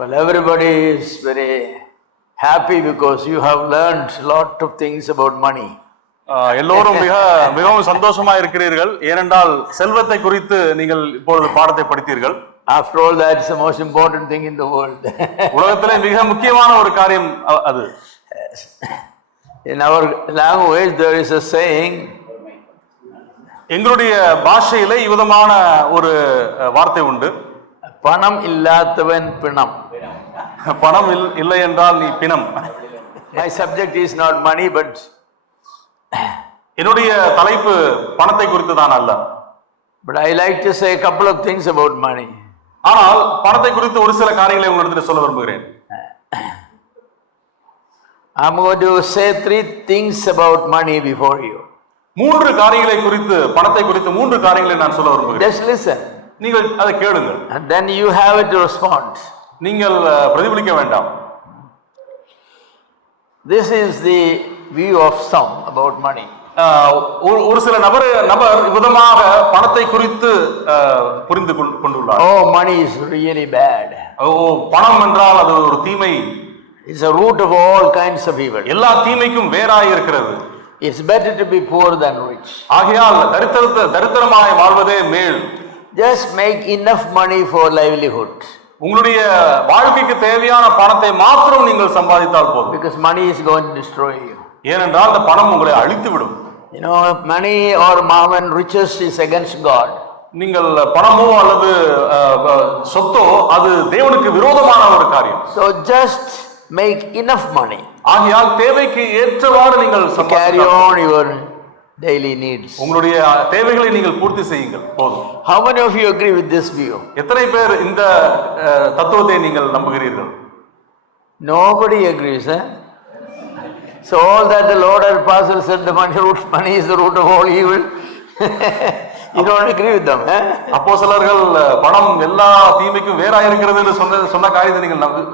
Well, everybody is very happy because you have learned a lot of things about money. எல்லோரும் மிகவும் சந்தோஷமா இருக்கிறீர்கள், ஏனென்றால் செல்வத்தை குறித்து நீங்கள் இப்பொழுது பாடத்தை படித்தீர்கள். After all, that's the most important thing in the world. உலகத்திலே மிக முக்கியமான ஒரு காரியம் அது. In our language there is a saying, எங்களுடைய பாஷையிலே இவ்விதமான ஒரு வார்த்தை உண்டு, பணம் இல்லாதவன் பிணம். பணம் இல்லை என்றால் நீ பிணம். My subject is not money, but என்னுடைய தலைப்பு பணத்தை குறித்து தான் அல்ல. But I like to say a couple of things about money. ஆனால் பணத்தை குறித்து ஒரு சில காரியங்களை உங்களிடத்தில் சொல்ல விரும்புகிறேன். I'm going to say 3 things about money before you. 3 காரியங்களை குறித்து, பணத்தை குறித்து 3 காரியங்களை நான் சொல்ல விரும்புகிறேன். Just listen. நீங்கள் அதை கேளுங்கள். And then you have to respond. நீங்கள் பிரதிபலிக்க வேண்டாம். This is the view of some about money. ஒரு சில நபர் விதமாக பணத்தை குறித்து புரிந்து கொண்டுள்ளார். Oh, money is really bad. பணம் என்றால் அது ஒரு தீமை. It's a root of all kinds of evil. எல்லா தீமைக்கும் வேராய் இருக்கிறது. It's better to be poor than rich. ஆகையால் தரித்திரமாய் வாழ்வதே மேல். Just make enough money for livelihood. உங்களுடைய வாழ்க்கைக்கு தேவையான பணத்தை மாத்திரம் நீங்கள் சம்பாதித்தால் போதும். Because money is going to destroy you. ஏனென்றால் அந்த பணம் உங்களை அழித்து விடும். You know, money or mammon, riches is against God. நீங்கள் பணமோ அல்லது சொத்தோ அது தேவனுக்கு விரோதமான ஒரு காரியம். So just make enough money. ஆகையால் தேவைக்கு ஏற்றவாறு நீங்கள் carry on your daily needs. உங்களுடைய தேவைகளை நீங்கள் பூர்த்தி செய்யுங்கள் போதும். How many of you agree with this view? எத்தனை பேர் இந்த தத்துவத்தை நீங்கள் நம்புகிறீர்கள்? Nobody agrees, eh? So all that the Lord and Pastor said, the money is the root of all evil. You don't agree with them, eh? அப்போஸ்தலர்கள் பணம் எல்லா தீமைக்கும் வேறாய் இருக்கிறது என்று சொன்ன காரியத்தை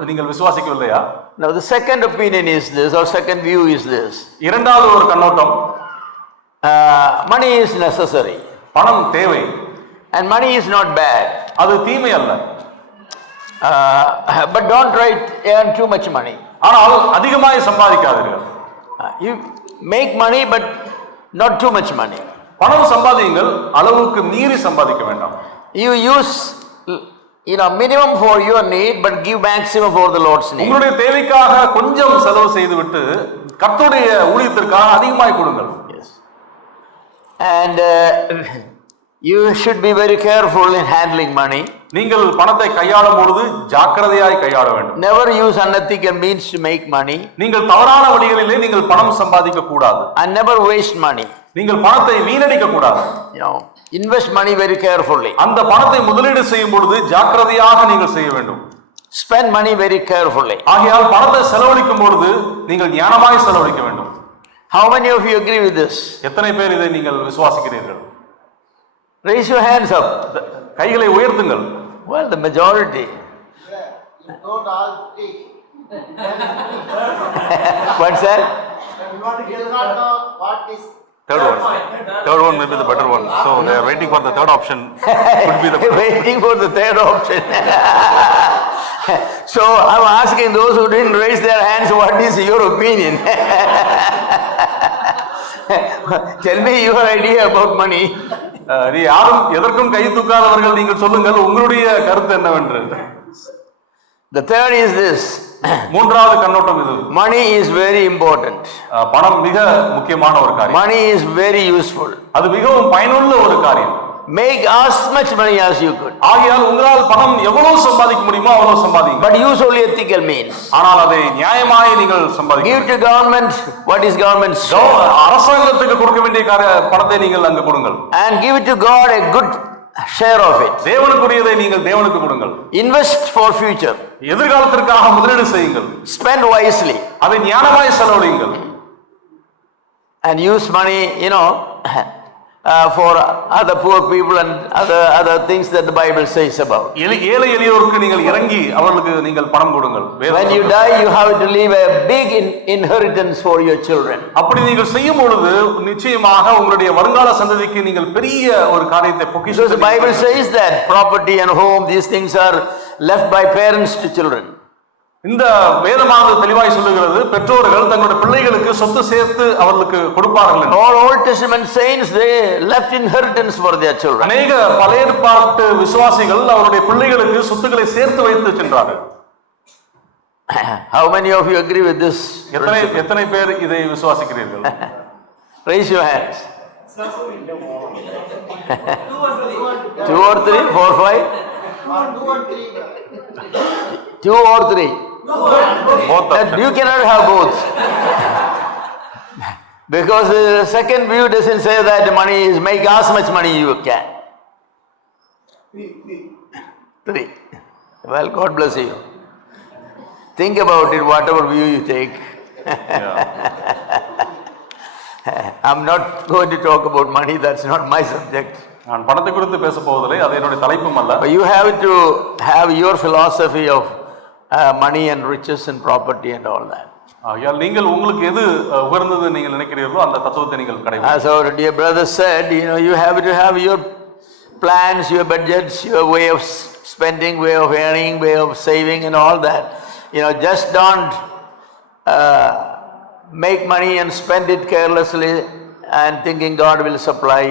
நீங்கள் விசுவாசிக்கவில்லையா? Now the second opinion is this, or second view is this. இரண்டாவது ஒரு கண்ணோட்டம், money is necessary. பணம் தேவை. And money is not bad. அது தீமை அல்ல. But don't try to earn too much money. ஆனால் அதிகமாய் சம்பாதிக்காதீர்கள். You make money but not too much money. பணம் சம்பாதியுங்கள், அளவுக்கு மீறி சம்பாதிக்க வேண்டாம். You use minimum for your need but give maximum for the Lord's need. உங்களுடைய தேவைக்காக கொஞ்சம் செலவு செய்துவிட்டு கர்த்தருடைய ஊழியத்திற்காக அதிகமாய் கொடுங்கள். Yes. And you should be very careful in handling money. நீங்கள் பணத்தை கையாளும் பொழுது ஜாக்கிரதையாய் கையாள வேண்டும். Never use unethical means to make money. நீங்கள் தவறான வழிகளிலே நீங்கள் பணம் சம்பாதிக்க கூடாது. And never waste money. நீங்கள் பணத்தை வீணடிக்க கூடாது. Invest money very carefully. அந்த பணத்தை முதலீடு செய்யும் பொழுது ஜாக்கிரதையாக நீங்கள் செய்ய வேண்டும். Spend money very carefully. ஆகையால் பணத்தை செலவழிக்கும் பொழுது நீங்கள் ஞானமாய் செலவழிக்க வேண்டும். How many of you agree with this? எத்தனை பேர் இதை நீங்கள் விசுவாசிக்கிறீர்கள்? Raise your hands up. கைகளை உயர்த்துங்கள். Well, the majority. You don't all teach. What's that? You not know what is Third one may be the better one. So they are waiting for the third option. Could be the waiting for the third option. So I'm asking those who didn't raise their hands, what is your opinion? Tell me your idea about money. நீ யாரும் எதற்கும் கை தூக்காதவர்கள் நீங்கள் சொல்லுங்கள் உங்களுடைய கருத்து என்னவென்று. The third is this. மூன்றாவது கண்ணோட்டம் இது. Money is very important. பணம் மிக முக்கியமான ஒரு காரியம். Money is very useful. அது மிகவும் பயனுள்ள ஒரு காரியம். Make as much money as you could. ஆகையால் உங்களால் பணம் எவ்வளவு சம்பாதிக்க முடியுமோ அவ்வளவு சம்பாதிங்க. But use only ethical means. ஆனால் அதை நியாயமாய் நீங்கள் சம்பாதிக்க. Give to government what is government's. அரசாங்கத்துக்கு கொடுக்க வேண்டிய பணத்தை நீங்கள் அங்க கொடுங்கள். And give it to God a good share of it. தேவனுக்குரியதை நீங்கள் தேவனுக்கு கொடுங்கள். Invest for future. எதிர்காலத்திற்காக முதலீடு செய்யுங்கள். Spend wisely. அதை ஞானமாய் செலவழியுங்கள். And use money, for other poor people and other things that the Bible says about. ஏழை எளியோருக்கு நீங்கள் இறங்கி அவர்களுக்கு நீங்கள் பணம் கொடுங்கள். When you die, you have to leave a big inheritance for your children. அப்படி நீங்கள் செய்யும் பொழுது நிச்சயமாக உங்களுடைய வருங்கால சந்ததிக்கு நீங்கள் பெரிய ஒரு காரியத்தை பொக்கிஷம். Because the Bible says that property and home, these things are left by parents to children. இந்த வேதமானது தெளிவாய் சொல்லுகிறது, பெற்றோர்கள் தங்களுடைய பிள்ளைகளுக்கு சொத்து சேர்த்து அவர்களுக்கு கொடுப்பார்கள் என்று. All Old Testament saints, they left inheritance for their children. அநேக பழைய ஏற்பாட்டு விசுவாசிகள் அவருடைய பிள்ளைகளுக்கு சொத்துக்களை சேர்த்து வைத்து சென்றார்கள். How many of you agree with this? எத்தனை பேர் இதை விசுவாசிக்கிறீர்கள்? Raise your hands. 2 or 3, 4, 5? 2 and 3. 2 or 3? Both. You cannot have both. Because the second view doesn't say that money is make as much money you can. 3. Well, God bless you. Think about it, whatever view you take. I'm not going to talk about money, that's not my subject. நான் பணத்தை குறித்து பேச போவதில்லை, அது என்னுடைய தலைப்பும் அல்ல. But you have to have your philosophy of money and riches and property and all that. நீங்கள் உங்களுக்கு எது உயர்ந்தது நீங்கள் நினைக்கிறீர்களோ அந்த தத்துவத்தை நீங்கள் கடைபிடிக்க. As our dear brother said, you have to have your plans, your budgets, your way of spending, way of earning, way of saving and all that. Just don't make money and spend it carelessly and thinking God will supply.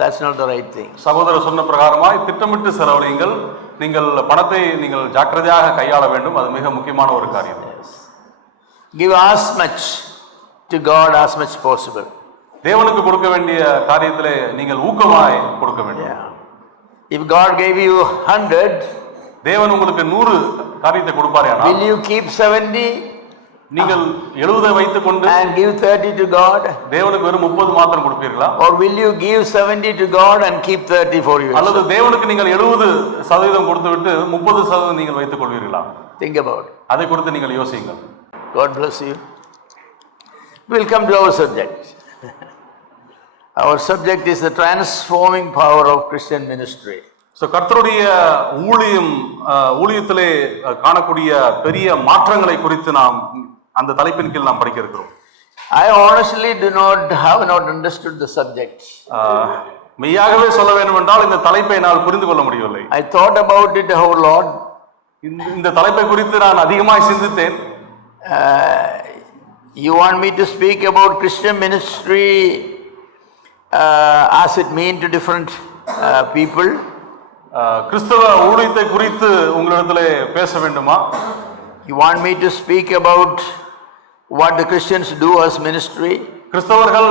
That's not the right thing. சகோதரர் சொன்ன பிரகாரமாய் திட்டமிட்டு செலவழியுங்கள். நீங்கள் பணத்தை நீங்கள் ஜாக்கிரதையாக கையாள வேண்டும், அது மிக முக்கியமான ஒரு காரியம். Give as much to God as much possible. தேவனுக்கு கொடுக்க வேண்டிய காரியத்திலே நீங்கள் ஊக்கமாய் கொடுக்க வேண்டும். If God gave you 100, தேவன் உங்களுக்கு 100 காரியத்தை கொடுப்பாரேனா, will you keep 70 நீங்கள் 70 வைத்துக் கொண்டு and give 30 to God? தேவனுக்கு வெறும் 30 மாத்திரம் கொடுப்பீர்களா? Or will you give 70 to God and keep 30 for you? அல்லது தேவனுக்கு நீங்கள் 70% கொடுத்துவிட்டு 30% நீங்கள் வைத்துக் கொள்வீர்களா? Think about it. அதை குறித்து நீங்கள் யோசியுங்கள். God bless you. We'll come to our subject. Our subject is the transforming power of Christian ministry. கர்த்தருடைய ஊழியத்திலே காணக்கூடிய பெரிய மாற்றங்களை குறித்து நாம் அந்த தலைப்பின் கீழ் நாம் படிக்க இருக்கிறோம். I honestly have not understood the subject. மெய்யாகவே சொல்ல வேண்டும் என்றால் இந்த தலைப்பை நான் புரிந்து கொள்ள முடியவில்லை. I thought about it a whole lot. இந்த தலைப்பை குறித்து நான் அதிகமாய் சிந்தித்தேன். You want me to speak about Christian ministry as it means to different people? கிறிஸ்தவ ஊழியத்தை குறித்து உங்களிடத்திலே பேச வேண்டுமா? You want me to speak about what the Christians do as ministry? கிறிஸ்தவர்கள்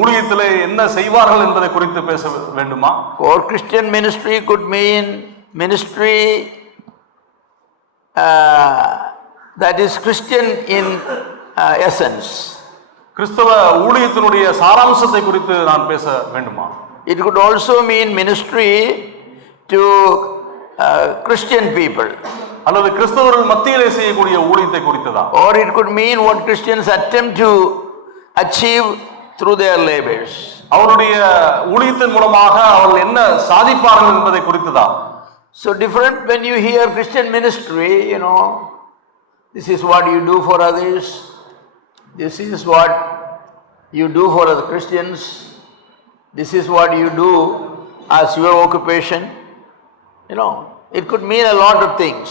ஊழியத்திலே என்ன செய்வார்கள் என்பதை குறித்து பேச வேண்டுமா? Or Christian ministry could mean ministry that is Christian in essence. கிறிஸ்தவ ஊழியத்தினுடைய சாராம்சத்தை குறித்து நான் பேச வேண்டுமா? It could also mean ministry to Christian people. அல்லது கிறிஸ்தவர்கள் மத்தியிலே செய்யக்கூடிய ஊழியத்தை குறித்ததா? Or it could mean what Christians attempt to achieve through their labors. அவருடைய ஊழியத்தின் மூலமாக அவர்கள் என்ன சாதிப்பார்கள் என்பதை குறித்ததா? So different when you hear Christian ministry, this is what you do for others. This is what you do for other Christians. This is what you do as your occupation. It could mean a lot of things.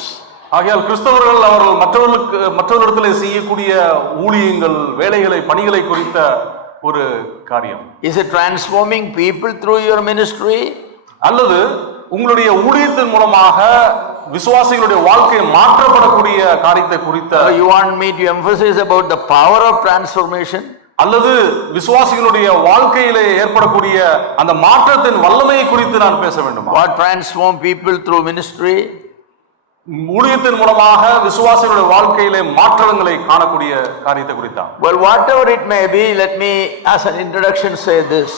ஆகையால் கிறிஸ்தவர்கள் அவர்கள் மற்றவர்களிடத்திலே செய்யக்கூடிய ஊழியங்கள், வேலைகளை, பணிகளை குறித்த ஒரு காரியம். Is it transforming people through your ministry? அல்லது உங்களுடைய ஊழியத்தின் மூலமாக விசுவாசிகளுடைய வாழ்க்கை மாற்றப்படக்கூடிய காரியத்தை குறித்த. You want me to emphasize about the power of transformation? அல்லது விசுவாசிகளுடைய வாழ்க்கையிலே ஏற்படக்கூடிய அந்த மாற்றத்தின் வல்லமையை குறித்து நான் பேச வேண்டுமா? What transform people through ministry? ஊழியத்தின் மூலமாக விசுவாசிகளுடைய வாழ்க்கையிலே மாற்றங்களை காணக்கூடிய காரியத்தை குறித்தா? Well, whatever it may be, let me as an introduction say this.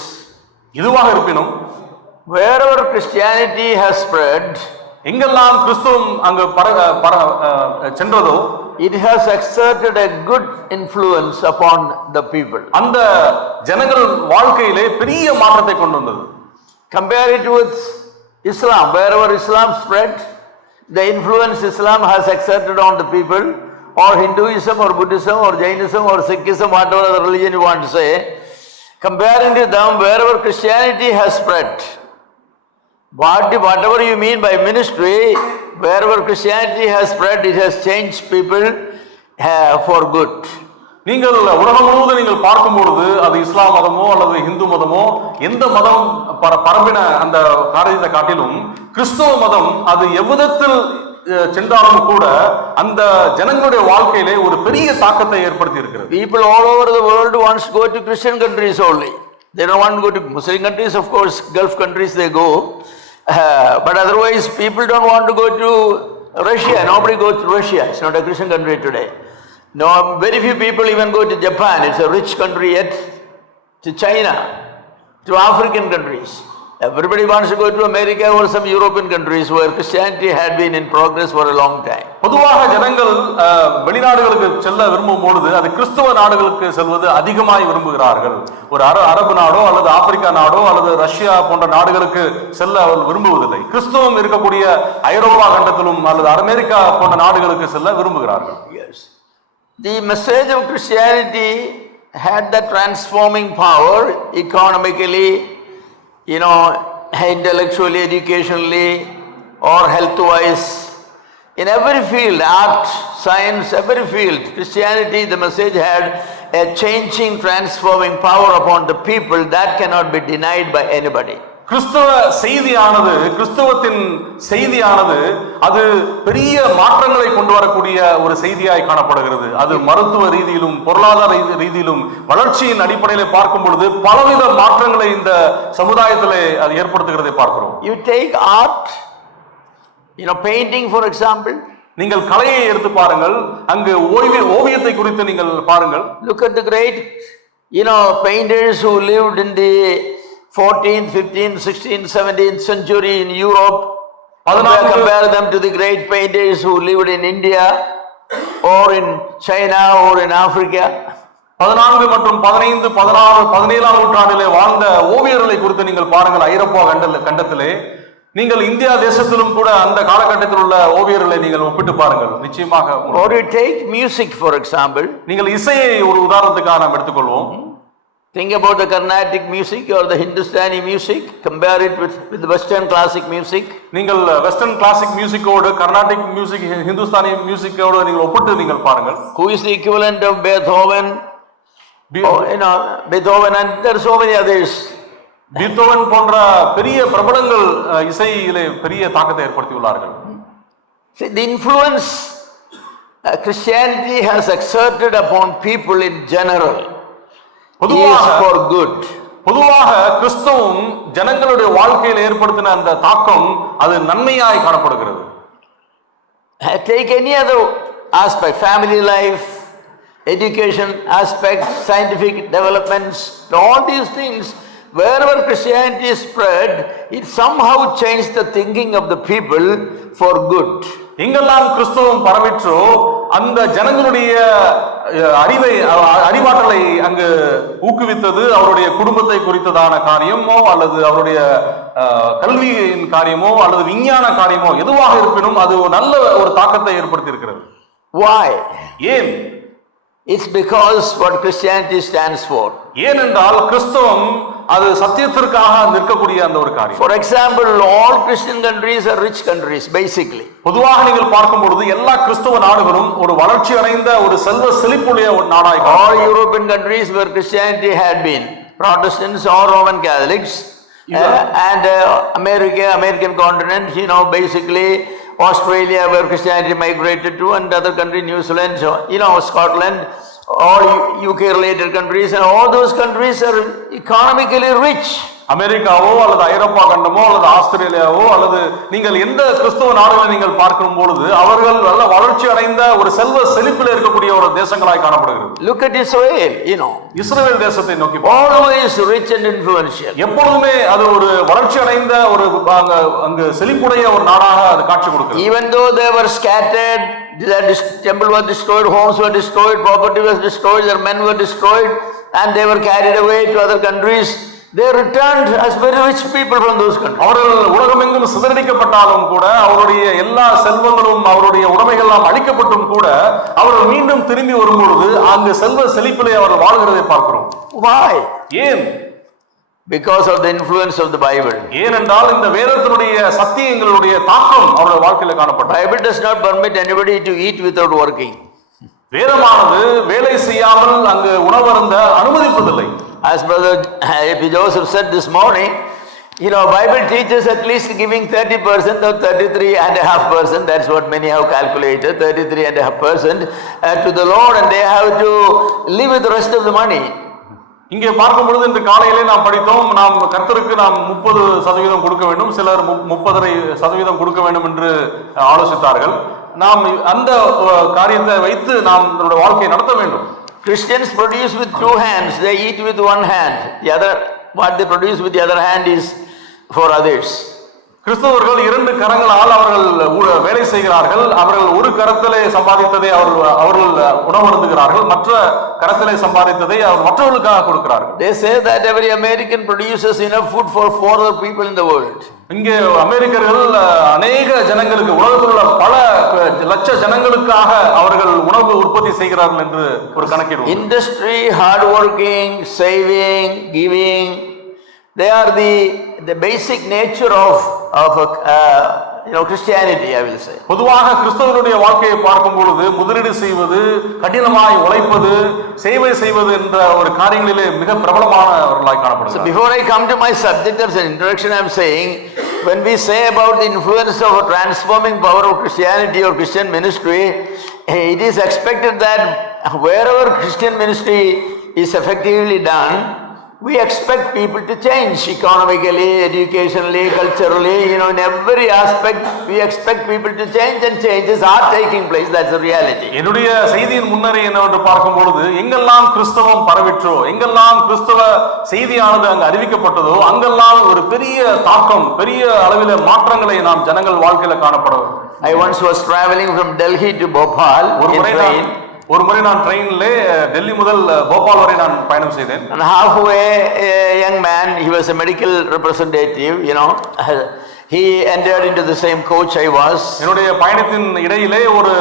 இதுவாக இருப்பினும், wherever Christianity has spread, எங்கெல்லாம் கிறிஸ்துவம் அங்கு சென்றதோ, it has exerted a good influence upon the people. அந்த ஜனங்கள் வாழ்க்கையிலே பெரிய மாற்றத்தை கொண்டு வந்தது. Compare it with Islam. Wherever Islam spread, the influence Islam has exerted on the people, or Hinduism or Buddhism or Jainism or Sikhism, whatever other religion you want to say, comparing to them, wherever Christianity has spread, whatever you mean by ministry, Wherever Christianity has spread, it has changed people for good. நீங்கள் உலகம் முழுவதும் நீங்கள் பார்க்கும் பொழுது அது இஸ்லாம் மதமோ அல்லது இந்து மதமோ எந்த மதம் பரம்பின அந்த காரியத்தை காட்டிலும் கிறிஸ்தவ மதம் அது எவ்விதத்தில் சென்றாலும் கூட அந்த ஜனங்களுடைய வாழ்க்கையிலே ஒரு பெரிய தாக்கத்தை ஏற்படுத்தி இருக்கிறது. People all over the world wants to go to Christian countries only. They don't want to go to Muslim countries. Of course, Gulf countries they go, but otherwise people don't want to go to Russia. Nobody goes to Russia. It's not a Christian country today. No, very few people even go to Japan. It's a rich country yet. To China, to African countries. Everybody wants to go to America or some European countries where Christianity had been in progress for a long time. பொதுவாக ஜனங்கள் வெளிநாடுகளுக்கு செல்ல விரும்பும் பொழுது அது கிறிஸ்தவ நாடுகளுக்கு செல்வது அதிகமாய் விரும்புகிறார்கள். ஒரு அரபு நாடோ அல்லது ஆப்பிரிக்கா நாடோ அல்லது ரஷ்யா போன்ற நாடுகளுக்கு செல்ல அவர்கள் விரும்புவதில்லை. கிறிஸ்தவம் இருக்கக்கூடிய ஐரோப்பா கண்டத்திலும் அல்லது அமெரிக்கா போன்ற நாடுகளுக்கு செல்ல விரும்புகிறார்கள். Yes. The message of Christianity had that transforming power economically, intellectually, educationally, or health-wise. In every field, art, science, every field, Christianity, the message had a changing, transforming power upon the people that cannot be denied by anybody. கிறிஸ்தவ செய்தியானது, கிறிஸ்தவத்தின் செய்தியானது அது பெரிய மாற்றங்களை கொண்டு வரக்கூடிய ஒரு செய்தியாய் காணப்படுகிறது. அது மருத்துவ ரீதியிலும் பொருளாதார ரீதியிலும் வளர்ச்சியின் அடிப்படையில பார்க்கும் பொழுது பலவித மாற்றங்களை இந்த சமுதாயத்திலே அது ஏற்படுத்துகிறதை பார்க்கிறோம். You take art, painting for example. நீங்கள் கலையை எடுத்து பாருங்கள், அங்கு ஓவியத்தை குறித்து நீங்கள் பாருங்கள். Look at the great, painters who lived in the 14th, 15th, 16th, 17th century in Europe. Compare them to the great painters who lived in India or in China or in Africa. 14 மற்றும் 15, 16, 17ஆம் நூற்றாண்டிலே வாழ்ந்த ஓவியர்களை குறித்து நீங்கள் பாருங்கள். ஐரோப்பா கண்டத்திலே நீங்கள் India தேசத்திலும் கூட அந்த காலகட்டத்தில் உள்ள ஓவியர்களை நீங்கள் ஒப்பிட்டு பாருங்கள். நிச்சயமாக. Or you take music for example. நீங்கள் இசையை ஒரு உதாரணத்துக்காக நாம் எடுத்துக்கொள்வோம். Think about the Carnatic music or the Hindustani music. Compare it with Western classic music. நீங்கள் வெஸ்டர்ன் கிளாசிக் மியூசிக்கோடு கர்நாடிக் மியூசிக், ஹிந்துஸ்தானி மியூசிக்கோடு நீங்கள் ஒப்பிட்டு நீங்கள் பாருங்கள். Who is the equivalent of Beethoven? Beethoven, and there are so many others. Beethoven போன்ற பெரிய பிரபலங்கள் இசையிலே பெரிய தாக்கத்தை ஏற்படுத்தியுள்ளார்கள். See, the influence Christianity has exerted upon people in general is for good. பொதுவாக கிறிஸ்தவம் ஜனங்களுடைய வாழ்க்கையில் ஏற்படுத்தின அந்த தாக்கம் அது நன்மையாய் காணப்படுகிறது. Take any other aspect, family life, education aspect, scientific developments, all these things. Wherever Christianity spread, it somehow changed the thinking of the people for good. எங்கெல்லாம் கிறிஸ்தவம் பரவிற்றோ அந்த ஜனங்களுடைய அறிவாற்றலை அங்கு ஊக்குவித்தது. அவருடைய குடும்பத்தை குறித்ததான காரியமோ அல்லது அவருடைய கல்வியின் காரியமோ அல்லது விஞ்ஞான காரியமோ எதுவாக இருப்பினும் அது நல்ல ஒரு தாக்கத்தை ஏற்படுத்தி இருக்கிறது. Why? ஏன்? It's because what Christianity stands for. ஏனென்றால் கிறிஸ்தவம் அது சத்தியத்திற்காக நிற்கக்கூடிய அந்த ஒரு காரியம். For example, all Christian countries are rich countries basically. பொதுவாக நீங்கள் பார்க்கும் பொழுது எல்லா கிறிஸ்தவ நாடுகளும் ஒரு வளர்ச்சி அடைந்த ஒரு செல்வ செழிப்புடைய ஒரு நாடாய். All European countries where Christianity had been Protestants or Roman Catholics, and American continent, basically Australia where Christianity migrated to, and other country, New Zealand, Scotland, all UK related countries, and all those countries are economically rich. அமெரிக்காவோ அல்லது ஐரோப்பா கண்டமோ அல்லது ஆஸ்திரேலியாவோ அல்லது நீங்கள் எந்த கிறிஸ்தவ நாடுகளை நீங்கள் பார்க்கும் பொழுது அவர்கள் நல்ல வளர்ச்சி அடைந்த ஒரு செல்வ செழிப்பில் இருக்கக்கூடிய ஒரு தேசங்களாய் காணப்படுகிறது. Look at Israel, இஸ்ரவேல் தேசத்தை நோக்கி always rich and influential. எப்பொழுதுமே அது ஒரு வளர்ச்சி அடைந்த ஒரு அங்கு செழிப்புடைய ஒரு நாடாக அது காட்சி கொடுக்கிறது. Even though they were scattered, the temple was destroyed, homes were destroyed, property was destroyed, their men were destroyed, and they were carried away to other countries. They returned as very rich people from those countries. அவர்கள் உலகமெங்கும் சிதறடிக்கப்பட்டாலும் கூட அவருடைய எல்லா செல்வங்களும் அவருடைய உடைமைகள் அழிக்கப்பட்டும் கூட அவர்கள் மீண்டும் திரும்பி வரும்பொழுது அங்கு செல்வ செழிப்பிலே அவர்கள் வாழ்கிறதை பார்க்கிறோம். Why? ஏன்? because of the influence of the Bible. ஏனென்றால் இந்த வேதத்தினுடைய சத்தியங்களுடைய தாக்கம் அவருடைய வாழ்க்கையில காணப்பட்டது. Bible does not permit anybody to eat without working. வேதமானது வேலை செய்யாமல் அங்கு உணவருந்த அனுமதிப்பதில்லை. As Brother Joseph said this morning, Bible teaches at least giving 30% or 33.5%, that's what many have calculated, 33.5% to the Lord, and they have to live with the rest of the money. இங்கே பார்க்கும் பொழுது இன்று காலையிலே நாம் படித்தோம், நாம் கர்த்தருக்கு நாம் 30% கொடுக்க வேண்டும், சிலர் 30.5% கொடுக்க வேண்டும் என்று ஆலோசித்தார்கள். நாம் அந்த காரியத்தை வைத்து நாம் நம்முடைய வாழ்க்கையை நடத்த வேண்டும். Christians produce with two hands, they eat with one hand. The other, what they produce with the other hand is for others. கிறிஸ்தவர்கள் இரண்டு கரங்களால் அவர்கள் வேலை செய்கிறார்கள். அவர்கள் ஒரு கரத்திலே சம்பாதித்ததை அவர்கள் உணவருந்துகிறார்கள், மற்ற கரத்திலே சம்பாதித்ததை அவர் மற்றவர்களுக்காக கொடுக்கிறார்கள். They say that every American produces enough food for 4 other people in the world. இங்கே அமெரிக்கர்கள் அநேக ஜனங்களுக்கு, உலகத்தில் உள்ள பல லட்ச ஜனங்களுக்காக அவர்கள் உணவு உற்பத்தி செய்கிறார்கள் என்று ஒரு கணக்கீடு. Industry, hard working, saving, giving, they are the basic nature of Christianity, I will say. பொதுவாக கிறிஸ்தவருடைய வாழ்க்கையை பார்க்கும் பொழுது முதலீடு செய்வது, கடினமாய் உழைப்பது, சேவை செய்வது என்ற ஒரு காரியங்களிலே மிக பிரபலமானவர்களாய் காணப்படுகிறார்கள். So before I come to my subject as an introduction, I am saying, when we say about the influence of a transforming power of Christianity or Christian ministry, it is expected that wherever Christian ministry is effectively done, we expect people to change economically, educationally, culturally, in every aspect we expect people to change, and changes are taking place. That's the reality. என்னுடைய செய்தியின் முன்னரே என்னவென்று பார்க்கும் பொழுது, எங்கெல்லாம் கிறிஸ்தவம் பரவிற்றோ, எங்கெல்லாம் கிறிஸ்தவ செய்தியானது அங்கு அறிவிக்கப்பட்டதோ, அங்கெல்லாம் ஒரு பெரிய தாக்கம், பெரிய அளவில மாற்றங்களை நாம் ஜனங்கள் வாழ்க்கையில காணப்படும். I once was traveling from Delhi to Bhopal in train. ஒரு முறை நான் ட்ரெயின்ல டெல்லி முதல் போபால் வரை நான் பயணம் செய்தேன். And halfway a young man, he was a medical representative, he entered into the same coach I was. என்னுடைய பயணத்தின் இடையிலே ஒரு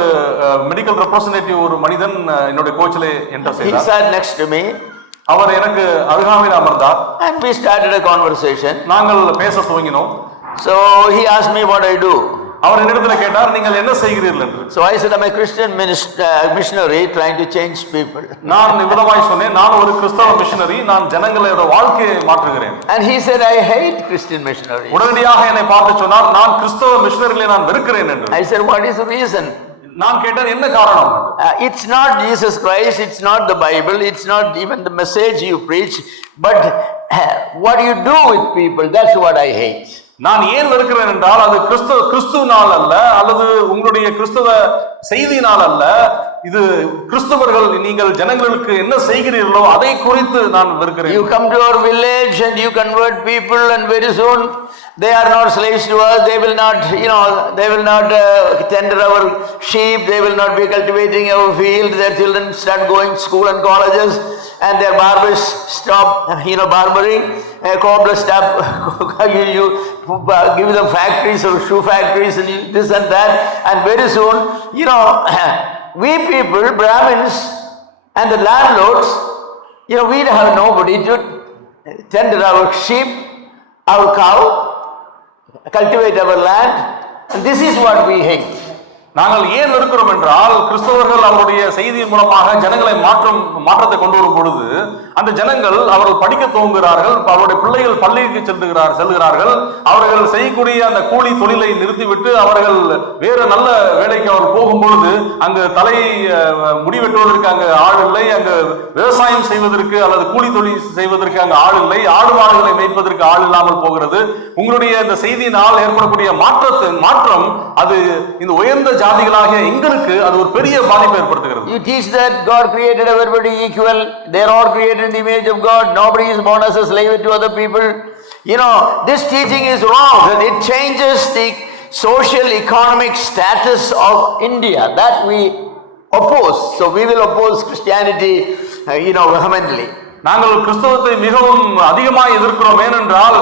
மெடிக்கல் ரெப்ரசன்டேட்டிவ் ஒரு மனிதன் என்னுடைய கோச்சிலே என்டர் செய்தார். He sat next to me. அவர் எனக்கு அருகாமையில் அமர்ந்தார். And we started a conversation. நாங்கள் பேச துவங்கினோம். So he asked me what I do. அவர் என்னிடத்தில் கேட்டார், நீங்கள் என்ன செய்கிறீர்கள் என்று. So I said, I'm a Christian missionary trying to change people. நான் விதமாய் சொன்னேன், நான் ஒரு கிறிஸ்தவ மிஷனரி, நான் ஜனங்களோட வாழ்க்கையை மாற்றுகிறேன். And he said, I hate Christian missionaries. உடனடியாக என்னை பார்த்து சொன்னார், நான் கிறிஸ்தவ மிஷனரிகளை நான் வெறுக்கிறேன் என்று. I said, what is the reason? நான் கேட்டேன், என்ன காரணம்? It's not Jesus Christ, it's not the Bible, it's not even the message you preach, but what you do with people, that's what I hate. நான் ஏன் வெறுக்கிறேன் என்றால், அது கிறிஸ்துவினால் அல்ல, அல்லது உங்களுடைய கிறிஸ்தவ செய்தியினால் அல்ல, இது கிறிஸ்தவர்கள் நீங்கள் ஜனங்களுக்கு என்ன செய்கிறீர்களோ அதை குறித்து நான் வெறுக்கிறேன். You come to our village and you convert people, and very soon they are not slaves to us. They will not, they will not tender our sheep. They will not be cultivating our field. Their children start going to school and colleges, and their barbers stop, barbering. Cobblers stop. You give them factories or shoe factories and this and that, and very soon, we people, Brahmins and the landlords, we have nobody to tender our sheep, our cow, cultivate our land, and this is what we hate. நாங்கள் ஏன் இருக்கிறோம் என்றால், கிறிஸ்தவர்கள் அவருடைய செய்தியின் மூலமாக ஜனங்களை மாற்றத்தை கொண்டு வரும் பொழுது, அந்த ஜனங்கள் அவர்கள் படிக்க துவங்குகிறார்கள், அவருடைய பிள்ளைகள் பள்ளிக்கு செல்கிறார்கள், அவர்கள் செய்யக்கூடிய அந்த கூலி தொழிலை நிறுத்திவிட்டு அவர்கள் வேறு நல்ல வேலைக்கு அவர் போகும் பொழுது, அங்கு தலை முடிவெட்டுவதற்கு அங்கு ஆள் இல்லை, அங்கு விவசாயம் செய்வதற்கு அல்லது கூலி தொழில் செய்வதற்கு அங்கு ஆள் இல்லை, ஆடு மாடுகளை மேய்ப்பதற்கு ஆள் இல்லாமல் போகிறது. உங்களுடைய இந்த செய்தியினால் ஏற்படக்கூடிய மாற்றம் அது இந்த உயர்ந்த ஜாதிகளாகிய எங்களுக்கு அது ஒரு பெரிய பாதிப்பை ஏற்படுத்துகிறது. You teach that God created everybody equal. They are all created in the image of God. Nobody is born as a slave to other people. This teaching is wrong, and it changes the social economic status of India. That we oppose. So we will oppose Christianity, vehemently. நாங்கள் கிறிஸ்தவத்தை மிகவும் அதிகமாக எதிர்க்கிறோம். ஏனென்றால்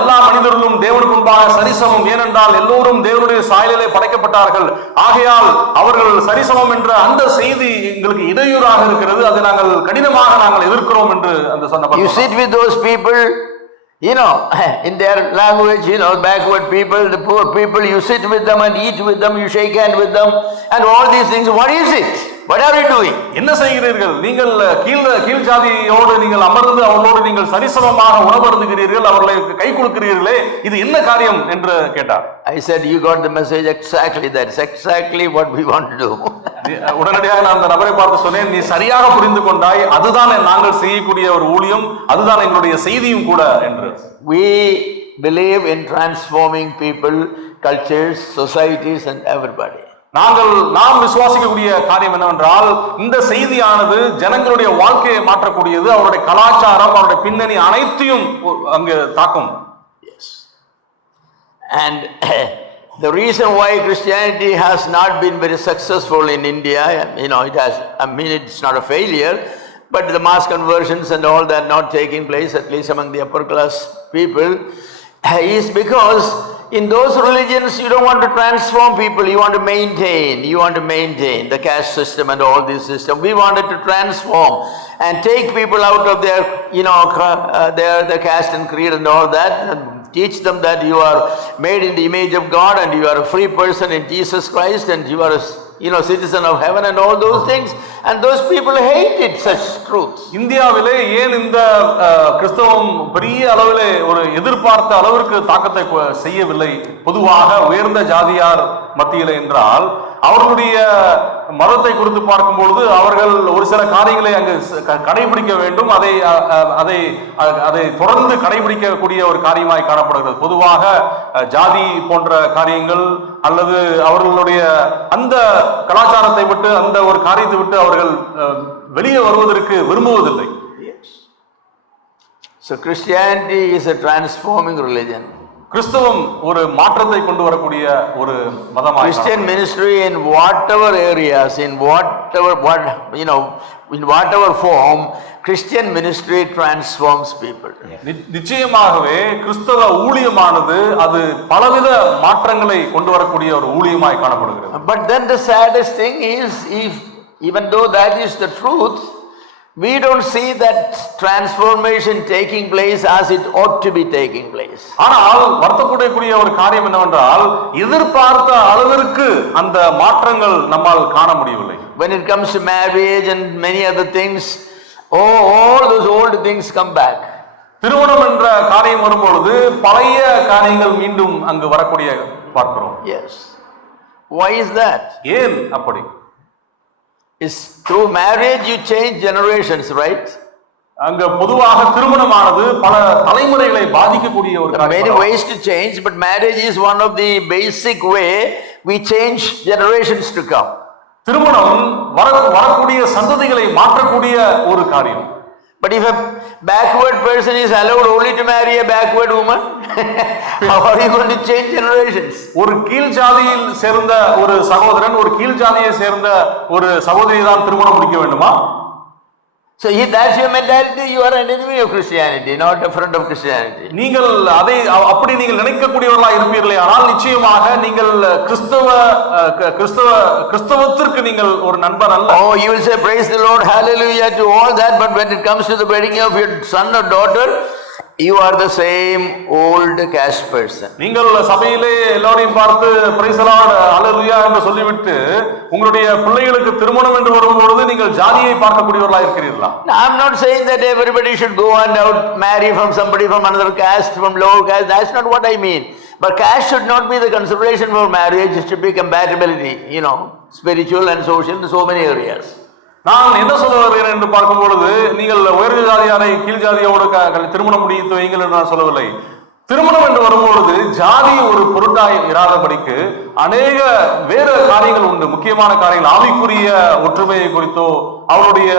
எல்லா மனிதர்களும் தேவனுக்கு முன்பாக சரிசமம். ஏனென்றால் எல்லோரும் தேவனுடைய சாயலிலே படைக்கப்பட்டார்கள். ஆகையால் அவர்கள் சரிசமம் என்ற அந்த செய்தி எங்களுக்கு இடையூறாக இருக்கிறது. அதை நாங்கள் கடினமாக எதிர்க்கிறோம் என்று அந்த சொன்ன. You sit with those people You know, in their language, you know, backward people, the poor people, you sit with them and eat with them, you shake hand with them, and all these things. What is it? What are you doing? என்ன செய்கிறீர்கள்? நீங்கள் கீழ் ஜாதியோடு நீங்கள் அமர்ந்து அவர்களோடு நீங்கள் சரிசமமாக உணவருந்துகிறீர்கள், அவர்களை கை கொடுக்கிறீர்களே, இது என்ன காரியம் என்று கேட்டார். I said, you got the message exactly. That's exactly what we want to do. உடனடியாக நான் அந்த நபரை பார்த்து சொன்னேன், நீ சரியாக புரிந்து கொண்டாய், அதுதான் நாங்கள் செய்யக்கூடிய ஒரு ஊழியம், அதுதான் எங்களுடைய செய்தியும் கூட என்று. We believe in transforming people, cultures, societies and everybody. நாம் விசுவாசிக்கக்கூடிய காரியம் என்னவென்றால், இந்த செய்தியானது ஜனங்களுடைய வாழ்க்கையை மாற்றக்கூடியது, அவருடைய கலாச்சாரம், அவருடைய பின்னணி அனைத்தையும் அங்கு தாக்கும். Yes. And the reason why Christianity has not been very successful in India, you know, it's not a failure, but the mass conversions and all that not taking place, at least among the upper class people, is because in those religions you don't want to transform people, you want to maintain the caste system and all this system. We wanted to transform and take people out of their, you know, their caste and creed and all that, and teach them that you are made in the image of God and you are a free person in Jesus Christ and you are a, you know, citizen of heaven and all those things. And those people hated such truths. இந்தியாவிலே ஏன் இந்த கிறிஸ்தவம் பெரிய அளவிலே ஒரு எதிர்பார்த்த அளவிற்கு தாக்கத்தை செய்யவில்லை பொதுவாக உயர்ந்த ஜாதியார் மத்தியிலே என்றால், அவர்களுடைய மதத்தை குறித்து பார்க்கும் பொழுது அவர்கள் ஒரு சில காரியங்களை அங்கு கடைபிடிக்க வேண்டும், அதை தொடர்ந்து கடைபிடிக்கக்கூடிய ஒரு காரியமாய் காணப்படுகிறது. பொதுவாக ஜாதி போன்ற காரியங்கள் அல்லது அவர்களுடைய அந்த கலாச்சாரத்தை விட்டு, அந்த ஒரு காரியத்தை விட்டு அவர்கள் வெளியே வருவதற்கு விரும்புவதில்லை. So Christianity is a transforming religion. கிறிஸ்தவம் ஒரு மாற்றத்தை கொண்டு வரக்கூடிய ஒரு மதமாக. Christian ministry in whatever areas, in whatever form, Christian ministry transforms people. நிச்சயமாகவே கிறிஸ்தவ ஊழியமானது அது பலவித மாற்றங்களை கொண்டு வரக்கூடிய ஒரு ஊழியமாய் காணப்படுகிறது. But then the saddest thing is, even though that is the truth, we don't see that transformation taking place as it ought to be taking place. ஆனால் வருத்தப்படக்கூடிய ஒரு காரியம் என்னவென்றால், எதிர்பார்த்த அளவிற்கு அந்த மாற்றங்கள் நம்மால் காண முடியவில்லை. When it comes to marriage and many other things, all those old things come back. திருமணம் என்ற காரியம் வரும்பொழுது பழைய காரியங்கள் மீண்டும் அங்கு வரக்கூடிய பார்க்கிறோம். Yes. Why is that? ஏன் அப்படி? Is through marriage you change generations, right? அங்க பொதுவாக திருமணமானது பல தலைமுறைகளை பாதிக்கக்கூடிய ஒரு காரியம். Many ways to change, but marriage is one of the basic way we change generations to come. திருமணம் வரக்கூடிய சந்ததிகளை மாற்றக்கூடிய ஒரு காரியம். But if a backward person is allowed only to marry a backward woman, how are you going to change generations? ஒரு கீழ் ஜாதியில் சேர்ந்த ஒரு சகோதரன் ஒரு கீழ் ஜாதியை சேர்ந்த ஒரு சகோதரியை தான் திருமணம் முடிக்க வேண்டுமா? So if that's your mentality, you are an enemy of Christianity, not a friend of Christianity. நீங்கள் அப்படி நீங்கள் நினைக்கக்கூடியவர்களாக இருப்பீர்களே, ஆனால் நிச்சயமாக நீங்கள் கிறிஸ்தவத்திற்கு நீங்கள் ஒரு நண்பர் அல்ல. Oh, you will say praise the Lord, hallelujah to all that, but when it comes to the wedding of your son or daughter, you are the same old caste person. நீங்கள் சபையிலே எல்லாரையும் பார்த்து praise the Lord, hallelujah என்று சொல்லிவிட்டு உங்களுடைய பிள்ளைகளுக்கு திருமணம் என்று வரும்போது நீங்கள் ஜாதியை பார்க்கக்கூடியவர்களாக இருக்கிறீர்களா? I am not saying that everybody should go and out marry from somebody from another caste, from lower caste. That's not what I mean. But caste should not be the consideration for marriage. It should be compatibility, you know, spiritual and social in so many areas. நான் என்ன சொல்ல வருகிறேன் என்று பார்க்கும் பொழுது, நீங்கள் உயர்ந்த ஜாதியாரை கீழ் ஜாதியோடு திருமணம் முடித்து வைங்கள் என்று நான் சொல்லவில்லை. திருமணம் என்று வரும்பொழுது ஜாதி ஒரு பொருட்டாய் இராதபடிக்கு அநேக வேறு காரியங்கள் உண்டு. முக்கியமான காரியங்கள், ஆவிக்குரிய ஒற்றுமையை குறித்தோ அவருடைய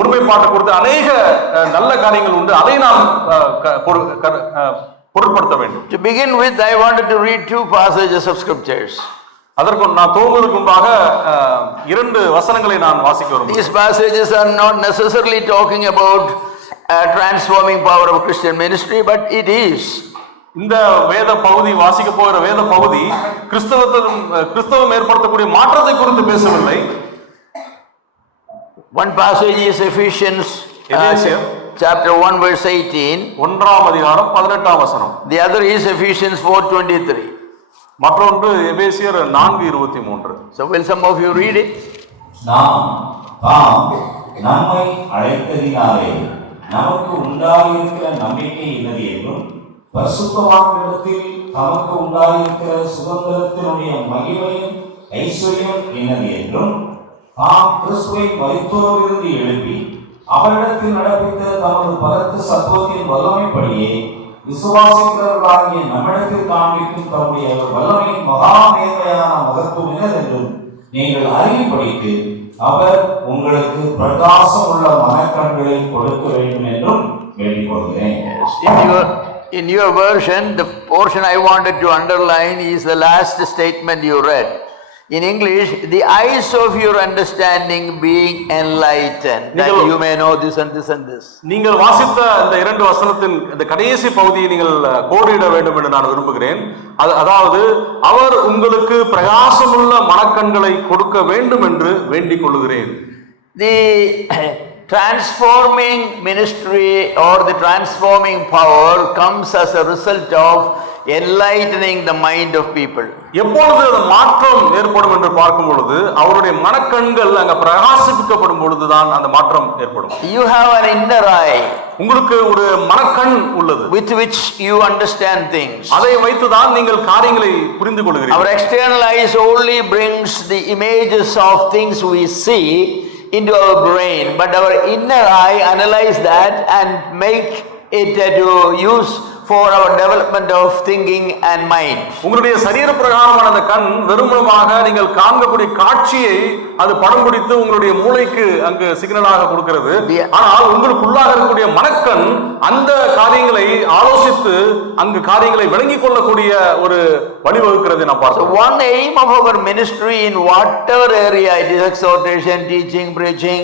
ஒருமைப்பாட்டை குறித்து அநேக நல்ல காரியங்கள் உண்டு. அதை நாம் பொருட்படுத்த வேண்டும். To begin with, I wanted to read 2 passages of scriptures. அதற்கு நான் துவங்குவதற்கு முன்பாக 2 வசனங்களை நான் வாசிக்க விரும்புகிறேன். These passages are not necessarily talking about transforming power of Christian ministry, but it is. இந்த வேத பகுதி வாசிக்க போகிற வேத பகுதி கிறிஸ்தவம் ஏற்படுத்தக்கூடிய மாற்றத்தை குறித்து பேசவில்லை. One passage is Ephesians chapter 1 verse 18. 1ஆம் அதிகாரம் 18ஆம் வசனம். The other is Ephesians 4:23. மற்றொன்று எபேசியர் 4:23. So will some of you read it? நாம் நம்மை அழைத்ததினாலே நமக்கு உண்டாயிருக்கிற நம்பிக்கை இன்னது என்றும் பரிசுத்தவான்களிடத்தில் நமக்கு உண்டாயிருக்கிற சுதந்திரத்தினுடைய மகிமையும் ஐஸ்வர்யம் இன்னது என்றும் கிறிஸ்துவை மரித்தோரிலிருந்து எழுப்பி அவரிடத்தில் நடப்பித்த தமது பலத்த சத்துவத்தின் வல்லமைப்படியே விசுவாசிக்கிறவர்களாகிய நம்மிடத்தில் காண்பிக்கும் தம்முடைய வல்லமையின் மகா மேன்மையான மகத்துவம் என்னதென்றும் நீங்கள் அறியும்படிக்கு அவர் உங்களுக்கு பிரகாசம் உள்ள மனக்கண்களை கொடுக்க வேண்டும் என்றும் வேண்டிக் கொள்கிறேன். In your version, the portion I wanted to underline is the last statement you read. In English, the eyes of your understanding being enlightened, that you may know this and this and this. நீங்கள் வாசித்த இந்த இரண்டு வசனத்தின் இந்த கடைசி பகுதியை நீங்கள் கோடிட வேண்டும் என்று நான் விரும்புகிறேன். அதாவது அவர் உங்களுக்கு பிரகாசமுள்ள மனக்கண்களை கொடுக்க வேண்டும் என்று வேண்டிக் கொள்கிறேன். The transforming ministry or the transforming power comes as a result of enlightening the mind of people. எப்பொழுது அந்த மாற்றம் ஏற்படும் என்று பார்க்கும் பொழுது அவருடைய மனக்கண்கள் அங்க பிரகாசிக்கப்படும் பொழுதுதான் அந்த மாற்றம் ஏற்படும். You have an inner eye, உங்களுக்கு ஒரு மனக்கண் உள்ளது, with which you understand things. அதை வைத்துதான் நீங்கள் காரியங்களை புரிந்து கொள்கிறீர்கள். Our external eyes only brings the images of things we see into our brain, but our inner eye analyze that and make it to use for our development of thinking and mind. உங்களுடைய சரீர பிரகாரமான அந்த கண் வெறுமனமாக நீங்கள் காண்கக்கூடிய காட்சியை அது படம் பிடித்து உங்களுடைய மூளைக்கு அங்கு சிக்னலாக கொடுக்கிறது. ஆனால் உங்களுக்குள்ளாக இருக்கக்கூடிய மனக்கண் அந்த காரியங்களை ஆலோசித்து அங்கு காரியங்களை விளங்கிக் கொள்ளக்கூடிய ஒரு வழிவகுக்கிறது நான் பார்த்தோம். One aim of our ministry in whatever area it is, exhortation, teaching, preaching,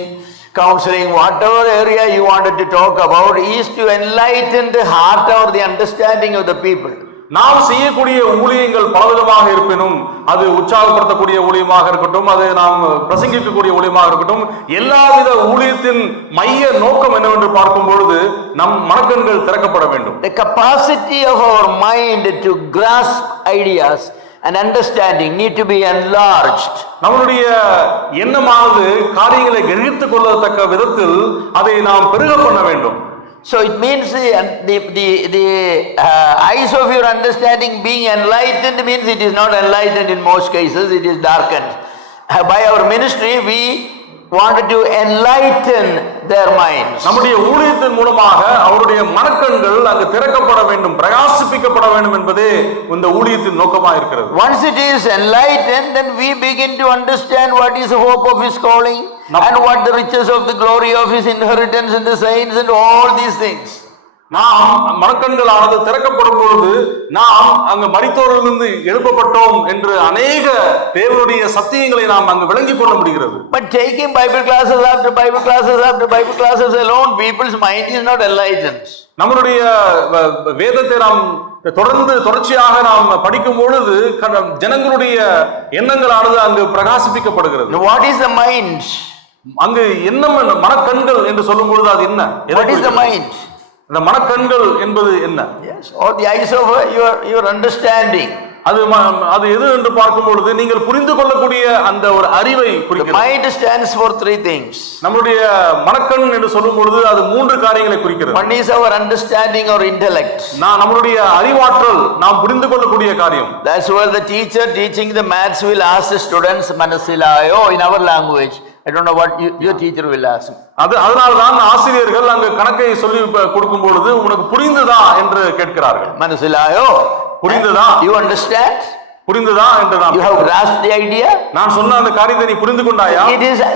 counseling, whatever area you wanted to talk about, is to enlighten the heart or the understanding of the people. நாம் செய்யக்கூடிய ஊழியங்கள் பலவிதமாக இருப்பினும், அது உற்சாகப்படுத்தக்கூடிய ஊழியமாக இருக்கட்டும், அது நாம் பிரசங்கிக்கக்கூடிய ஊழியமாக இருக்கட்டும், எல்லாவித ஊழியத்தின் மைய நோக்கம் என்னவென்று பார்க்கும் பொழுது நம் மனக்கண்கள் திறக்கப்பட வேண்டும். The capacity of our mind to grasp ideas and understanding need to be enlarged. நம்முடைய எண்ணமானது காரியங்களை கிரகித்துக் கொள்ளத்தக்க விதத்தில் அதை நாம் பெருக பண்ண வேண்டும். So it means the eyes of your understanding being enlightened means it is not enlightened in most cases, it is darkened. By our ministry we wanted to enlighten their minds. நம்முடைய ஊழியத்தின் மூலமாக அவருடைய மனக்கண்கள் அங்கு திறக்கப்பட வேண்டும், பிரகாசிப்பிக்கப்பட வேண்டும் என்பதே இந்த ஊழியத்தின் நோக்கமாக இருக்கிறது. Once it is enlightened, then we begin to understand what is the hope of his calling and what the riches of the glory of his inheritance in the saints and all these things. நாம் மனக்கண்களானது திறக்கப்படும் பொழுது நாம் அங்கு மரித்தோரிலிருந்து எழுப்பப்பட்டோம் என்று அநேக தேவனுடைய சத்தியங்களை நாம் அங்கு விளங்கிக் கொள்ள முடிகிறது. But taking Bible classes after Bible classes after Bible classes alone, people's mind is not enlightened. நம்மளுடைய வேதத்தை நாம் தொடர்ச்சியாக நாம் படிக்கும் பொழுது ஜனங்களுடைய எண்ணங்களானது அங்கு பிரகாசிப்பிக்கப்படுகிறது. What is the mind? அங்கு எண்ணம் மனக்கண்கள் என்று சொல்லும் பொழுது அது என்ன? What is the mind? அந்த மனக்கண்கள் என்பது என்ன? Yes, or the eyes of your understanding. அது எது என்று பார்க்கும் பொழுது நீங்கள் புரிந்து கொள்ளக்கூடிய அந்த ஒரு அறிவை குறிக்கிறது. The mind stands for three things. நம்முடைய மனக்கண் என்று சொல்லும் பொழுது அது மூன்று காரியங்களை குறிக்கிறது. One is our understanding or intellect. நம்முடைய அறிவாற்றல், நாம் புரிந்து கொள்ளக்கூடிய காரியம். That's where the teacher teaching the maths will ask the students manasilayo in our language. I don't know what your teacher will ask. அதனால்தான் ஆசிரியர்கள் அங்கு கணக்கை சொல்லி கொடுக்கும் பொழுது உனக்கு புரிந்ததா என்று கேட்கிறார்கள். Manasilayo, புரிந்ததா? You understand? புரிந்ததா என்று நான் You have grasped the idea? நான் சொன்ன அந்த காரியத்தை நீ புரிந்து கொண்டாயா?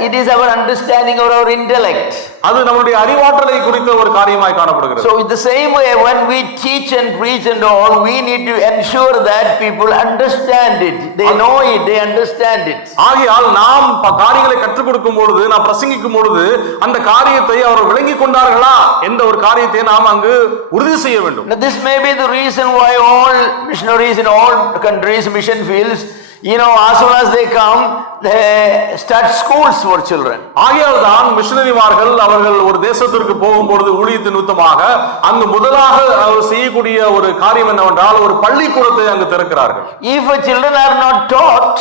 It is our understanding or our intellect. அது நம்முடைய அறிவாற்றலை குறித்த ஒரு காரியமாய் காணப்படுகிறது. So in the same way when we teach and preach and all, we need to ensure that people understand it. They know it, they understand it. ஆகையால் நாம் காரியங்களை கற்றுக் கொடுக்கும் பொழுது, நாம் பிரசங்கிக்கும் பொழுது அந்த காரியத்தை அவர் விளங்கிக் கொண்டார்களா என்ற ஒரு காரியத்தை நாம் அங்கு உறுதி செய்ய வேண்டும். Now this may be the reason why all missionaries in all countries, mission fields, You know, as soon as they come, they start schools for children. ஆகையால் தான் மிஷனரிமார்கள் அவர்கள் ஒரு தேசத்திற்கு போகும்பொழுது ஊழியத்தின் நிமித்தமாக அங்கு முதலாக அவர் செய்யக்கூடிய ஒரு காரியம் என்னவென்றால் ஒரு பள்ளிக்கூடத்தை அங்கு திறக்கிறார்கள். If children are not taught,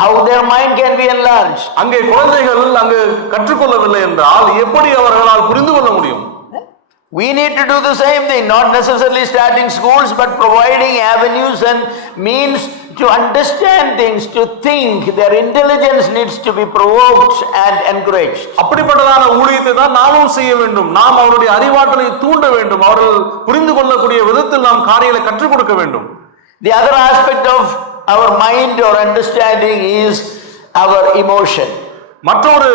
how their mind can be enlarged? அங்கே குழந்தைகள் அங்கு கற்றுக்கொள்ளவில்லை என்றால் எப்படி அவர்களால் புரிந்து கொள்ள முடியும்? We need to do the same thing, not necessarily starting schools, but providing avenues and means to understand things, to think. Their intelligence needs to be provoked and encouraged. அப்படிப்பட்டதான ஊழியத்தை தான் நாமும் செய்ய வேண்டும். நாம் அவருடைய அறிவாற்றலை தூண்ட வேண்டும். அவர்கள் புரிந்து கொள்ளக்கூடிய விதத்தில் நாம் காரியங்களை கற்றுக் கொடுக்க வேண்டும். The other aspect of our mind or understanding is our emotion. மற்றொரு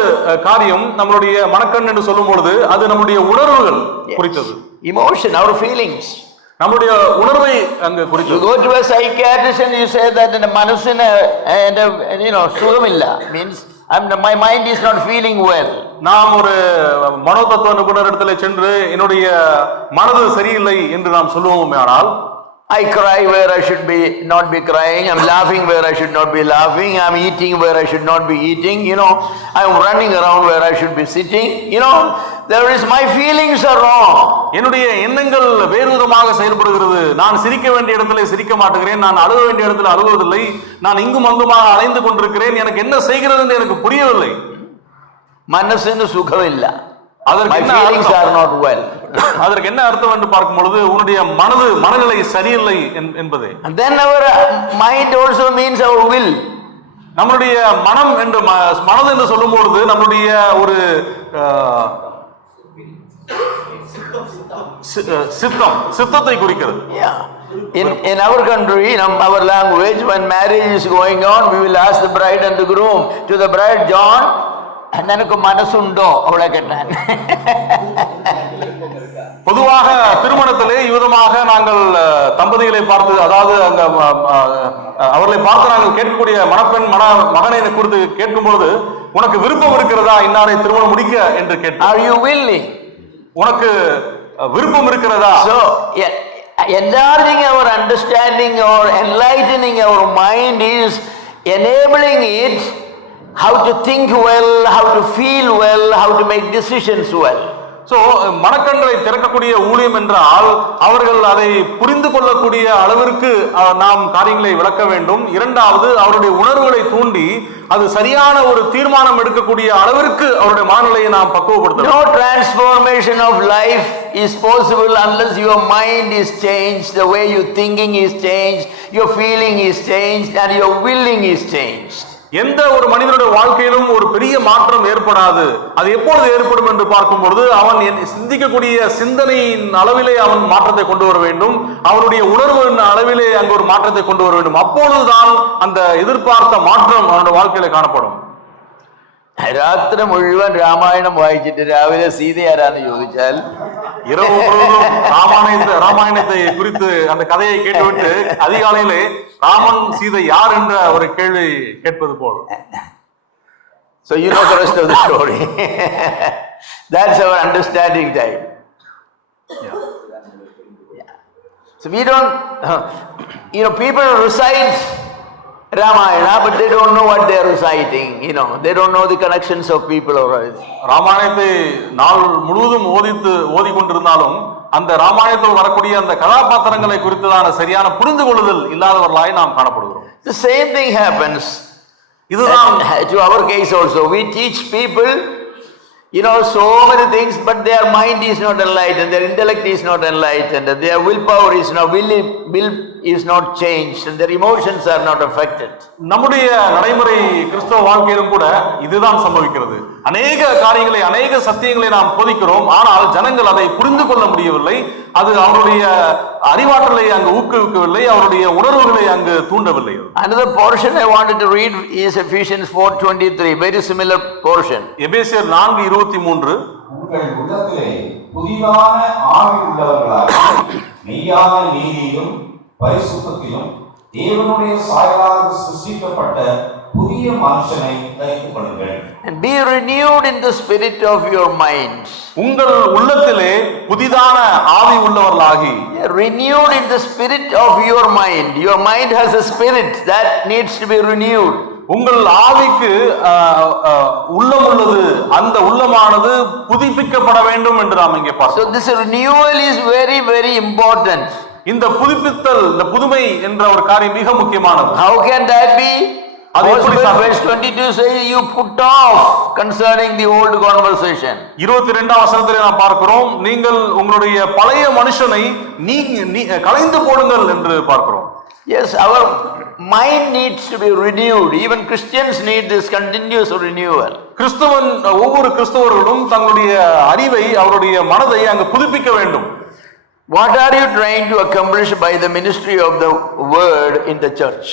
காரியம் நம்மளுடைய மனக்கண் என்று சொல்லும் பொழுது அது நம்முடைய உணர்வுகள் குறித்தது. Emotion, our feelings. நம்முடைய உணர்வை அங்கு You குறித்தது. go to a psychiatrist and you say that in the manasina and sugamilla means my mind is not feeling well. நாம் ஒரு மனோதத்துவ நிபுணர் இடத்துல சென்று என்னுடைய மனது சரியில்லை என்று நாம் சொல்லுவோமே ஆனால் I cry where I should not be crying. I'm laughing where I should not be laughing. I'm eating where I should not be eating. I'm running around where I should be sitting. My feelings are wrong. என்னுடைய எண்ணங்கள் வேறு விதமாக செயல்படுகிறது. நான் சிரிக்க வேண்டிய இடத்துல சிரிக்க மாட்டேங்கிறேன். நான் அழுக வேண்டிய இடத்துல அழுவதில்லை. நான் இங்கும் அங்குமாக அலைந்து கொண்டிருக்கிறேன். எனக்கு என்ன செய்கிறது என்று எனக்கு புரியவில்லை. மனசுன்னு சுகம் இல்ல. அதற்கு என்ன அர்த்தம் என்று பார்க்கும் பொழுது உன்னுடைய மனநிலை சரியில்லை என்பதே. And then our mind also means our will. நம்மளுடைய மனது என்று சொல்லும் பொழுது நம்மளுடைய ஒரு சித்தத்தை குறிக்கிறது. In our country, in our language, when marriage is going on, we will ask the bride and the groom. To the bride, John, எனக்கு மனசுண்டோ அவளை கேட்டான். பொதுவாக திருமணத்திலே யுதமாக நாங்கள் தம்பதிகளை பார்த்து, அதாவது அவர்களை பார்த்து நாங்கள் கேட்கக்கூடிய மணப்பெண் மகனை குறித்து கேட்கும்போது உனக்கு விருப்பம் இருக்கிறதா இன்னாரை திருமணம் முடிக்க என்று கேட்டார். Are you willing? உனக்கு விருப்பம் இருக்கிறதா? So enlarging our understanding or enlightening our mind is enabling it how to think well, how to feel well, how to make decisions well. So மனக்கண்களை திறக்கக்கூடிய ஊழியம் என்றால் அவர்கள் அதை புரிந்து கொள்ளக்கூடிய அளவிற்கு நாம் காரியங்களை விளக்க வேண்டும். இரண்டாவது அவருடைய உணர்வுகளை தூண்டி அது சரியான ஒரு தீர்மானம் எடுக்கக்கூடிய அளவிற்கு அவருடைய மனநிலையை நாம் பக்குவப்படுத்தணும். No transformation of life is possible unless your mind is changed, the way you thinking is changed, your feeling is changed and your willing is changed. எந்த ஒரு மனிதனுடைய வாழ்க்கையிலும் ஒரு பெரிய மாற்றம் ஏற்படாது. அது எப்பொழுது ஏற்படும் என்று பார்க்கும்பொழுது அவன் சிந்திக்கக்கூடிய சிந்தனையின் அளவிலே அவன் மாற்றத்தை கொண்டு வர வேண்டும். அவனுடைய உணர்வின் அளவிலே அங்கு ஒரு மாற்றத்தை கொண்டு வர வேண்டும். அப்பொழுதுதான் அந்த எதிர்பார்த்த மாற்றம் அவனுடைய வாழ்க்கையில காணப்படும். രാത്രി മുഴുവൻ രാമായണം വായിച്ചിട്ട് രാവിലെ സീത ആരാന്ന് ചോദിച്ചാൽ இரவு முழுவதும் ராமாயணத்தை குறித்து அந்த கதையை கேட்டுவிட்டு அதிகாலையிலே ராமன் சீதை யார் என்ற ஒரு கேள்வி கேட்பது போல். So you know the rest of the story. That's our understanding time. So we don't, people recite Ramayana, but they don't know what they are reciting. They don't know the connections of people or anything. ராமாயணத்தை நாள் முழுவதும் ஓதிக்கொண்டிருந்தாலும் அந்த ராமாயணத்தில் வரக்கூடிய அந்த கதாபாத்திரங்களை குறித்ததான சரியான புரிந்து கொள்ளுதல் இல்லாதவர்களாய் நாம் காணப்படுகிறோம். The same thing happens. இதுதான் to our case also. We teach people so many things, but their mind is not enlightened, their intellect is not enlightened, and their willpower is not will is not changed, and their emotions are not affected. நம்முடைய நடைமுறை கிறிஸ்தவ வாழ்க்கையிலும் கூட இதுதான் சம்பவிக்கிறது. அநேக காரியங்களை அநேக சத்தியங்களை நாம் போதிக்கிறோம், ஆனால் ஜனங்கள் அதை புரிந்து கொள்ள முடியவில்லை. அது அவருடைய அறிவாற்றலை அங்கு ஊக்குவிக்கவில்லை, அவருடைய உணர்வுகளை அங்கு தூண்டவில்லை. Another portion I wanted to read is Ephesians 4:23, very similar portion. எபேசியர் 4:23. உங்கள் உள்ளத்திலே புதிதான ஆவி உள்ளவர்களாக மெய்யான நீதியிலும் பரிசுத்தத்திலும் தேவனுடைய சாயலாக சிருஷ்டிக்கப்பட்ட புதிய மனுஷனை தரித்துக் கொள்ளுங்கள். And be renewed in the spirit of your minds. உங்கள் உள்ளத்திலே புதிதான ஆவி உள்ளவர்களாகி. Renewed in the spirit of your mind. Your mind has a spirit that needs to be renewed. உங்கள் ஆவிக்கு உள்ளம் உள்ளது, அந்த உள்ளமானது புதுப்பிக்கப்பட வேண்டும் என்று நாம் இங்கே So பார்க்கிறோம். this renewal is very, very important. இந்த புதுப்பித்தல், இந்த புதுமை என்ற ஒரு காரியம் மிக முக்கியமானது. How can that be? அது எப்படி சாத்தியம்? Verse 22 says you put off concerning the old conversation. 22ஆம் வசனத்திலே நாம் பார்க்கிறோம், நீங்கள் உங்களுடைய பழைய மனுஷனை களைந்து போடுங்கள் என்று பார்க்கிறோம். Yes, our mind needs to be renewed. Even Christians need this continuous renewal. ஒவ்வொரு கிறிஸ்தவர்களும் தங்களுடைய அறிவை, அவருடைய மனதை அங்கு புதுப்பிக்க வேண்டும். What are you trying to accomplish by the ministry of the word in the church?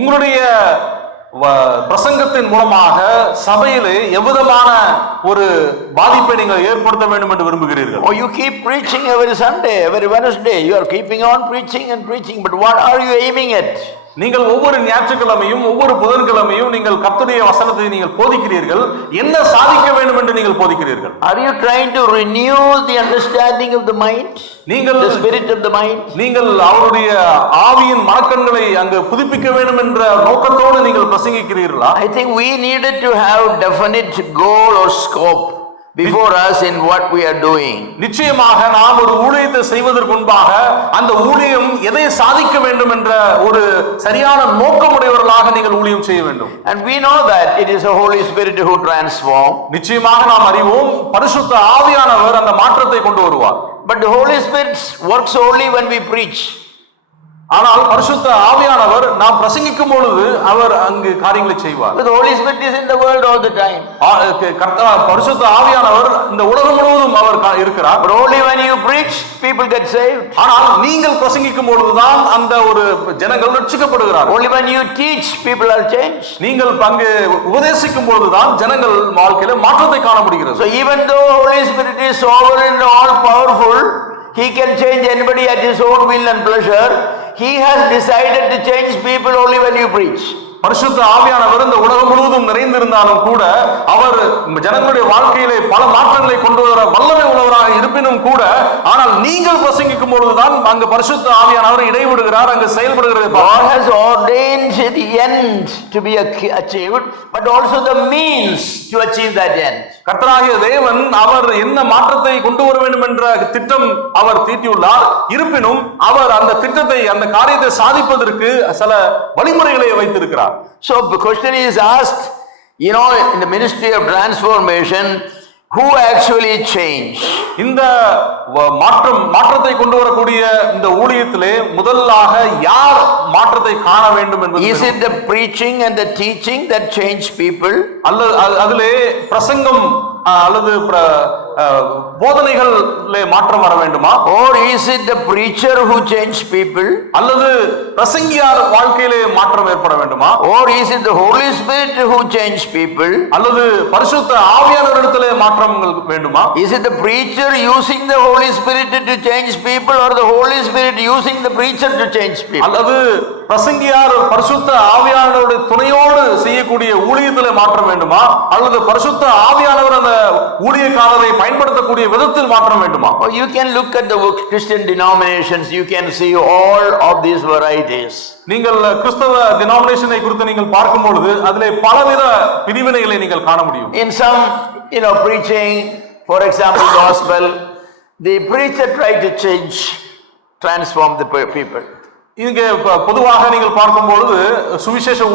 உங்களுடைய பிரசங்கத்தின் மூலமாக சபையிலே எவ்விதமான ஒரு பாதிப்பை நீங்கள் ஏற்படுத்த வேண்டும் என்று விரும்புகிறீர்கள்? Oh, you keep preaching every Sunday, every Wednesday. You are keeping on preaching and preaching, but what are you aiming at? நீங்கள் ஒவ்வொரு ஞாயிற்றுக்கிழமையும் ஒவ்வொரு புதன்கிழமையும் நீங்கள் கர்த்தருடைய வசனத்தை நீங்கள் போதிக்கிறீர்கள். என்ன சாதிக்க வேண்டும் என்று நீங்கள் போதிக்கிறீர்கள்? Are you trying to renew the understanding of the mind? The spirit of the mind? நீங்கள் அவருடைய ஆவியின் மனக்கண்களை அங்கு புதுப்பிக்க வேண்டும் என்ற நோக்கத்தோடு நீங்கள் பிரசங்கிக்கிறீர்களா? I think we needed to have definite goal or scope before us in what we are doing. நிச்சயமாக நாம் ஒரு ஊழியத்தை செய்வதற்கு முன்பாக அந்த ஊழியம் எதை சாதிக்க வேண்டும் என்ற ஒரு சரியான நோக்கமுடையவர்களாக நீங்கள் ஊழியம் செய்ய வேண்டும். And we know that it is the Holy Spirit who transforms. நிச்சயமாக நாம் அறிவோம், பரிசுத்த ஆவியானவர் அந்த மாற்றத்தை கொண்டு வருவார். But the Holy Spirit works only when we preach. ஆனால் பரிசுத்த ஆவியானவர் நாம் பிரசங்கிக்கும் பொழுது அவர் அங்கு காரியங்களை செய்வார். The Holy Spirit is in the world all the time. பரிசுத்த ஆவியானவர் இந்த உலகம் முழுவதும் அவர் இருக்கிறார். But only when you preach people get saved. ஆனால் நீங்கள் பிரசங்கிக்கும் பொழுதுதான் அந்த ஒரு ஜனங்கள் ரட்சிக்கப்படுகிறார்கள். Only when you teach people are changed. நீங்கள் அங்கு உபதேசிக்கும் பொழுதுதான் ஜனங்கள் வாழ்க்கையில மாற்றத்தை காண முடிகிறது. So even though Holy Spirit is sovereign and all powerful, he can change anybody at his own will and pleasure. He has decided to change people only when you preach. பரிசுத்த ஆவியானவர் இந்த உலகம் முழுவதும் நிறைந்திருந்தாலும் கூட அவர் ஜனங்களுடைய வாழ்க்கையிலே பல மாற்றங்களை கொண்டு வர வல்லமை உள்ளவராக இருப்பினும் கூட, ஆனால் நீங்கள் பிரசங்கிக்கும் பொழுதுதான் அங்கு பரிசுத்த ஆவியானவர் இடைவிடுகிறார், அங்கு செயல்படுகிறது. God has ordained the end to be achieved, but also the means to achieve that end. கர்த்தராகிய தேவன் அவர் என்ன மாற்றத்தை கொண்டு வர வேண்டும் என்ற திட்டம் அவர் தீட்டியுள்ளார். இருப்பினும் அவர் அந்த திட்டத்தை, அந்த காரியத்தை சாதிப்பதற்கு சில வழிமுறைகளை வைத்திருக்கிறார். So the question is asked, in the ministry of transformation, who actually change? இந்த மாற்றத்தை கொண்டு வரக்கூடிய இந்த ஊழியத்திலே முதலாக யார் மாற்றத்தை காண வேண்டும் என்பது. Is it the preaching and the teaching that change people? அல்லது அதிலே பிரசங்கம் அல்லது போதனைகளிலே மாற்றம் வர வேண்டுமா? Or is it the preacher who change people? அல்லது பிரசங்கியார் வாழ்க்கையிலே மாற்றம் ஏற்பட வேண்டுமா? Or is it the Holy Spirit who change people? அல்லது பரிசுத்த ஆவியானவரிடத்திலே மாற்றங்கள் வேண்டுமா? Is it the preacher using the Holy Spirit to change people, or the Holy Spirit using the preacher to change people? அல்லது பிரசங்கியார் பரிசுத்த ஆவியானவருடைய துணையோடு செய்யக்கூடிய ஊழியத்திலே மாற்றம் வேண்டுமா, அல்லது பரிசுத்த ஆவியானவர் அந்த ஊழியக்காரரை பயன்படுத்தக்கூடிய விதத்தில் மாற்றம் வேண்டுமா? Or you can look at the Christian denominations, you can see all of these varieties. நீங்கள் கிறிஸ்தவ டினாமினேஷனை குறித்து நீங்கள் பார்க்கும் பொழுது அதிலே பலவித பிரிவினைகளை நீங்கள் காண முடியும். In some preaching, for example gospel, the preacher tried to transform the people. இங்கே பொதுவாக நீங்கள் பார்க்கும் பொழுது சுவிசேஷ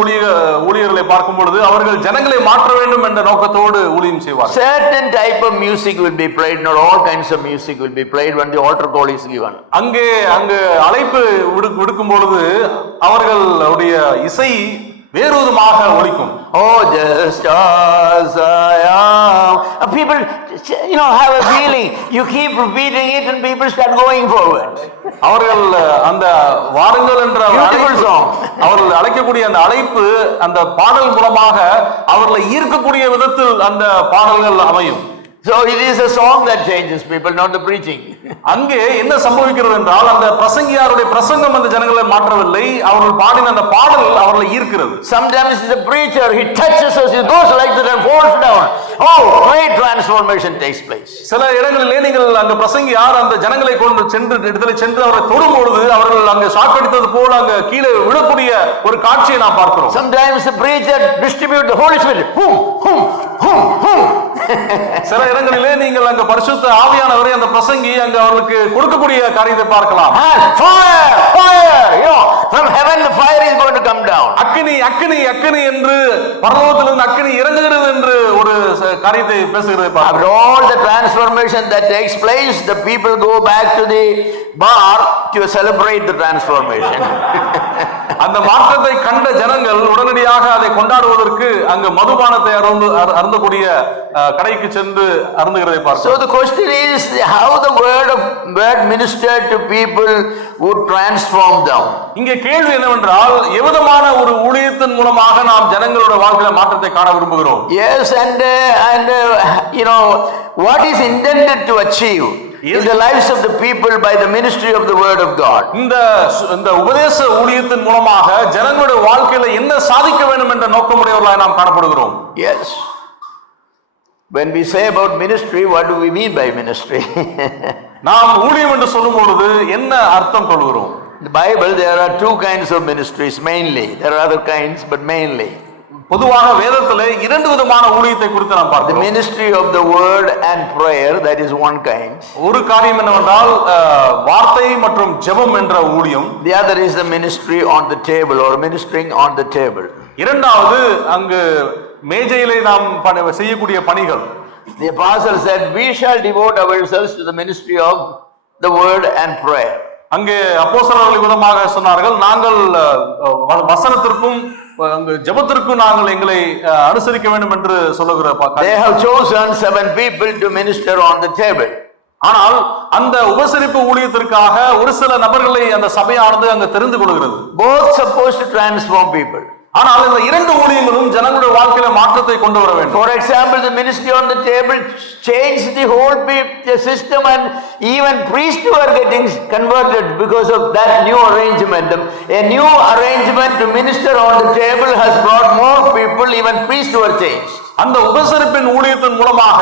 ஊழியர்களை பார்க்கும் பொழுது அவர்கள் ஜனங்களை மாற்ற வேண்டும் என்ற நோக்கத்தோடு ஊழியம் செய்வார். Certain type of music will be played, not all kinds of music will be played when the altar call is given. அங்கு அழைப்பு விடுக்கும் பொழுது அவர்களுடைய இசை வேறுவிதமாக ஒலிக்கும். Oh, just as I am. People, have a feeling. You keep repeating it and people start going forward. அவர்கள் அந்த வாருங்கள் என்ற அவர்கள் அழைக்கக்கூடிய அந்த அழைப்பு, அந்த பாடல் மூலமாக அவர்களை ஈர்க்கக்கூடிய விதத்தில் அந்த பாடல்கள் அமையும். So it is a song that changes people, not the preaching. அங்கே என்ன சம்பவிக்கிறது என்றால் அந்த பிரசங்கியாருடைய பிரசங்கம் அந்த ஜனங்களை மாற்றவில்லை, அவர்கள் பாடின அந்த பாடல் அவர்களை ஈர்க்கிறது. Sometimes the preacher, he touches us, he goes like that and falls down. Oh, great transformation takes place. சில இடங்களிலே நீங்கள் அங்க பிரசங்கியார் அந்த ஜனங்களை கொண்டு சென்று இடத்துல சென்று அவரை தொடும் பொழுது அவர்கள் அங்க ஷாக் அடித்தது போல அங்க கீழே விழக்கூடிய ஒரு காட்சியை நாம் பார்க்கிறோம். Sometimes the preacher distribute the Holy Spirit. சில இடங்களிலே நீங்கள் அங்க பரிசுத்த ஆவியானவரை அந்த பிரசங்கி அங்க அவர்களுக்கு கொடுக்கக்கூடிய காரியத்தை பார்க்கலாம். Fire, fire, you know, from heaven the fire is going to come down. அக்கினி அக்கினி அக்கினி என்று பரலோகத்திலிருந்து அக்கினி இறங்குகிறது என்று ஒரு காரியத்தை பேசுகிறதை பார்க்கிறோம். After all the transformation that takes place, the people go back to the bar to celebrate the transformation. அந்த மாற்றத்தை கண்ட ஜனங்கள் உடனடியாக அதை கொண்டாடுவதற்கு அங்கு மதுபானத்தை அருந்தக்கூடிய கடைக்கு சென்று அருந்துகிறதை பார்க்கிறோம். So the question is how the word ministered to people would transform them. இங்கே கேள்வி என்னவென்றால் எவ்விதமான ஒரு ஊழியத்தின் மூலமாக நாம் ஜனங்களோட வாழ்க்கையில மாற்றத்தை காண விரும்புகிறோம். Yes, and you know what is intended to achieve in the lives of the people by the ministry of the word of God. இந்த உபதேச ஊழியத்தின் மூலமாக ஜனங்களுடைய வாழ்க்கையில என்ன சாதிக்க வேண்டும் என்ற நோக்கமுடையவர்களாய் நாம் காணப்படுகிறோம். Yes. When we say about ministry, what do we mean by ministry? நாம் ஊழியம் என்று சொல்லும் பொழுது என்ன அர்த்தம் கொள்கிறோம்? In the Bible there are two kinds of ministries mainly. There are other kinds, but mainly. பொதுவாக வேதத்திலே இரண்டு விதமான ஊழியத்தை குறித்து நாம் பார்க்கிறோம். The ministry of the word and prayer, that is one kind. ஒரு காரியம் என்னவென்றால் வார்த்தை மற்றும் ஜெபம் என்ற ஊழியம். The other is the ministry on the table or ministering on the table. இரண்டாவது அங்கு மேஜையிலே நாம் செய்யக்கூடிய பணிகள். The apostle said, we shall devote ourselves to the ministry of the word and prayer. அங்கே அப்போஸ்தலர்கள் விதமாக சொன்னார்கள், நாங்கள் வசனத்திற்கும் ஜெபத்திற்கும் நாங்கள் எங்களை அனுசரிக்க வேண்டும் என்று சொல்லுகிற. They have chosen 7 people to minister on the table. ஆனால் அந்த உபசரிப்பு ஊழியத்திற்காக ஒரு சில நபர்களை அந்த சபையானது அங்கு தெரிந்து கொள்கிறது. Both supposed to transform people. ஆனால் இந்த இரண்டு ஊழியங்களும் ஜனங்களுடைய வாழ்க்கையில மாற்றத்தை கொண்டு வர வேண்டும். For example, the ministry on the table changed the whole system, and even priests were getting converted because of that new arrangement. A new arrangement to minister on the table has brought more people, even priests were changed. அந்த உபசரிப்பின் ஊழியத்தின் மூலமாக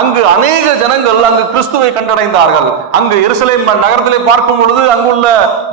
அங்கு அநேக ஜனங்கள் அங்கு கிறிஸ்துவை கண்டடைந்தார்கள். அங்கு எருசலேம் நகரத்திலே பார்க்கும் பொழுது அங்குள்ள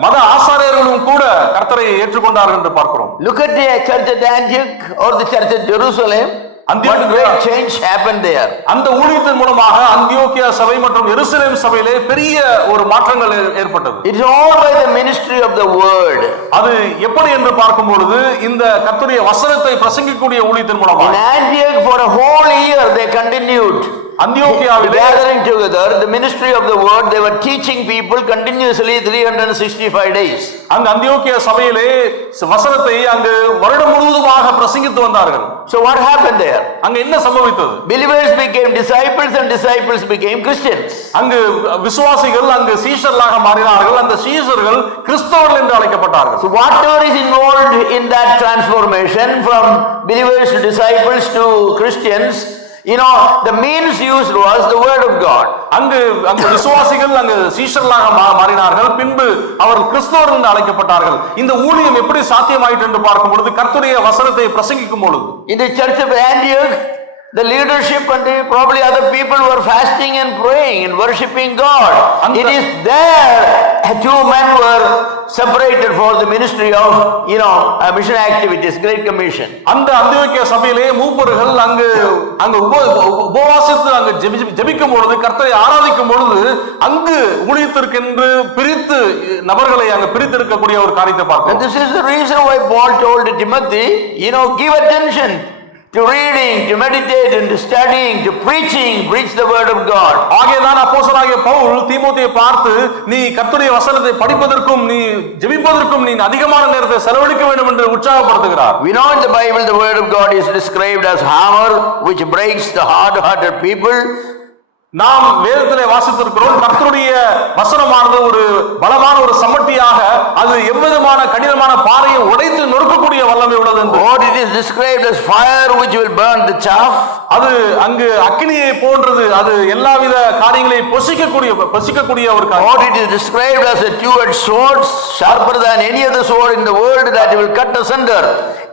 மத ஆசாரியர்களும் கூட கர்த்தரை ஏற்றுக்கொண்டார்கள் என்று பார்க்கிறோம். Look at the church at Antioch or the church at Jerusalem. What great change happened there. அந்த ஊழியத்தின் மூலமாக அந்தியோக்கியா சபை மற்றும் எருசலேம் சபையிலே பெரிய ஒரு மாற்றங்கள் ஏற்பட்டது. It is all by the ministry of the word. அது எப்படி என்று பார்க்கும் பொழுது இந்த கர்த்தருடைய வசனத்தை பிரசங்கிக்கக்கூடிய ஊழியத்தின் மூலமாக. In Antioch for a whole year they continued. அந்தியோக்கியாவிலே gathering together the ministry of the word, they were teaching people continuously 365 days. அங்க அந்தியோக்கியா சபையிலே வசனத்தை அங்கு வருடம் முழுவதுமாக பிரசங்கித்து வந்தார்கள். So what happened there? அங்க என்ன சம்பவித்தது? Believers became disciples and disciples became Christians. அங்கு விசுவாசிகள் அங்கு சீஷர்களாக மாறினார்கள், அந்த சீஷர்கள் கிறிஸ்தவர்கள் என்று அழைக்கப்பட்டார்கள். So whatever is involved in that transformation from believers to disciples to Christians, you know, the means used was the word of God. அங்கு விசுவாசிகள் அங்கு சீஷர்களாக மாறினார்கள், பின்பு அவர்கள் கிறிஸ்தவர்கள் என்று அழைக்கப்பட்டார்கள். இந்த ஊழியம் எப்படி சாத்தியமாயிற்று என்று பார்க்கும் பொழுது கர்த்தருடைய வசனத்தை பிரசங்கிக்கும் பொழுது. In the church of Antioch, the leadership and probably other people were fasting and praying and worshiping God. It is there 2 men were separated for the ministry of, you know, mission activities, Great Commission. அந்த அந்தியோக்கியா சபையிலே மூப்பர்கள் அங்கு உபவாசித்து அங்கு ஜெபிக்கும் பொழுது கர்த்தரை ஆராதிக்கும் பொழுது அங்கு ஊழியத்திற்கென்று பிரித்து நபர்களை அங்கு பிரித்திருக்கக்கூடிய ஒரு காரியத்தை பார்க்கிறோம். And this is the reason why Paul told Timothy, you know, give attention to reading, to meditate, and to studying, to preaching, preach the word of God. ஆகையால் அப்போஸ்தலனாகிய பவுல் தீமோத்தேயை பார்த்து நீ கர்த்தருடைய வசனத்தை படிப்பதற்கும் நீ ஜெபிப்பதற்கும் நீ அதிகமான நேரத்தை செலவழிக்க வேண்டும் என்று உற்சாகப்படுத்துகிறார். We know in the Bible the word of God is described as hammer which breaks the hard-hearted people நாம் வேதத்திலே வாசித்திருக்கிறோம், கர்த்தருடைய வசனமானது ஒரு பலமான ஒரு சம்மட்டியாக அது எவ்விதமான கடினமான பாறையை உடைத்து நொறுக்கக்கூடிய வல்லமை உள்ளது என்று. What it is described as fire which will burn the chaff. அது அங்கு அக்கினியை போன்றது, அது எல்லாவித காரியங்களையும் பொசிக்கக்கூடிய ஒரு காரியம். What it is described as a two-edged sword, sharper than any other sword in the world, that will cut asunder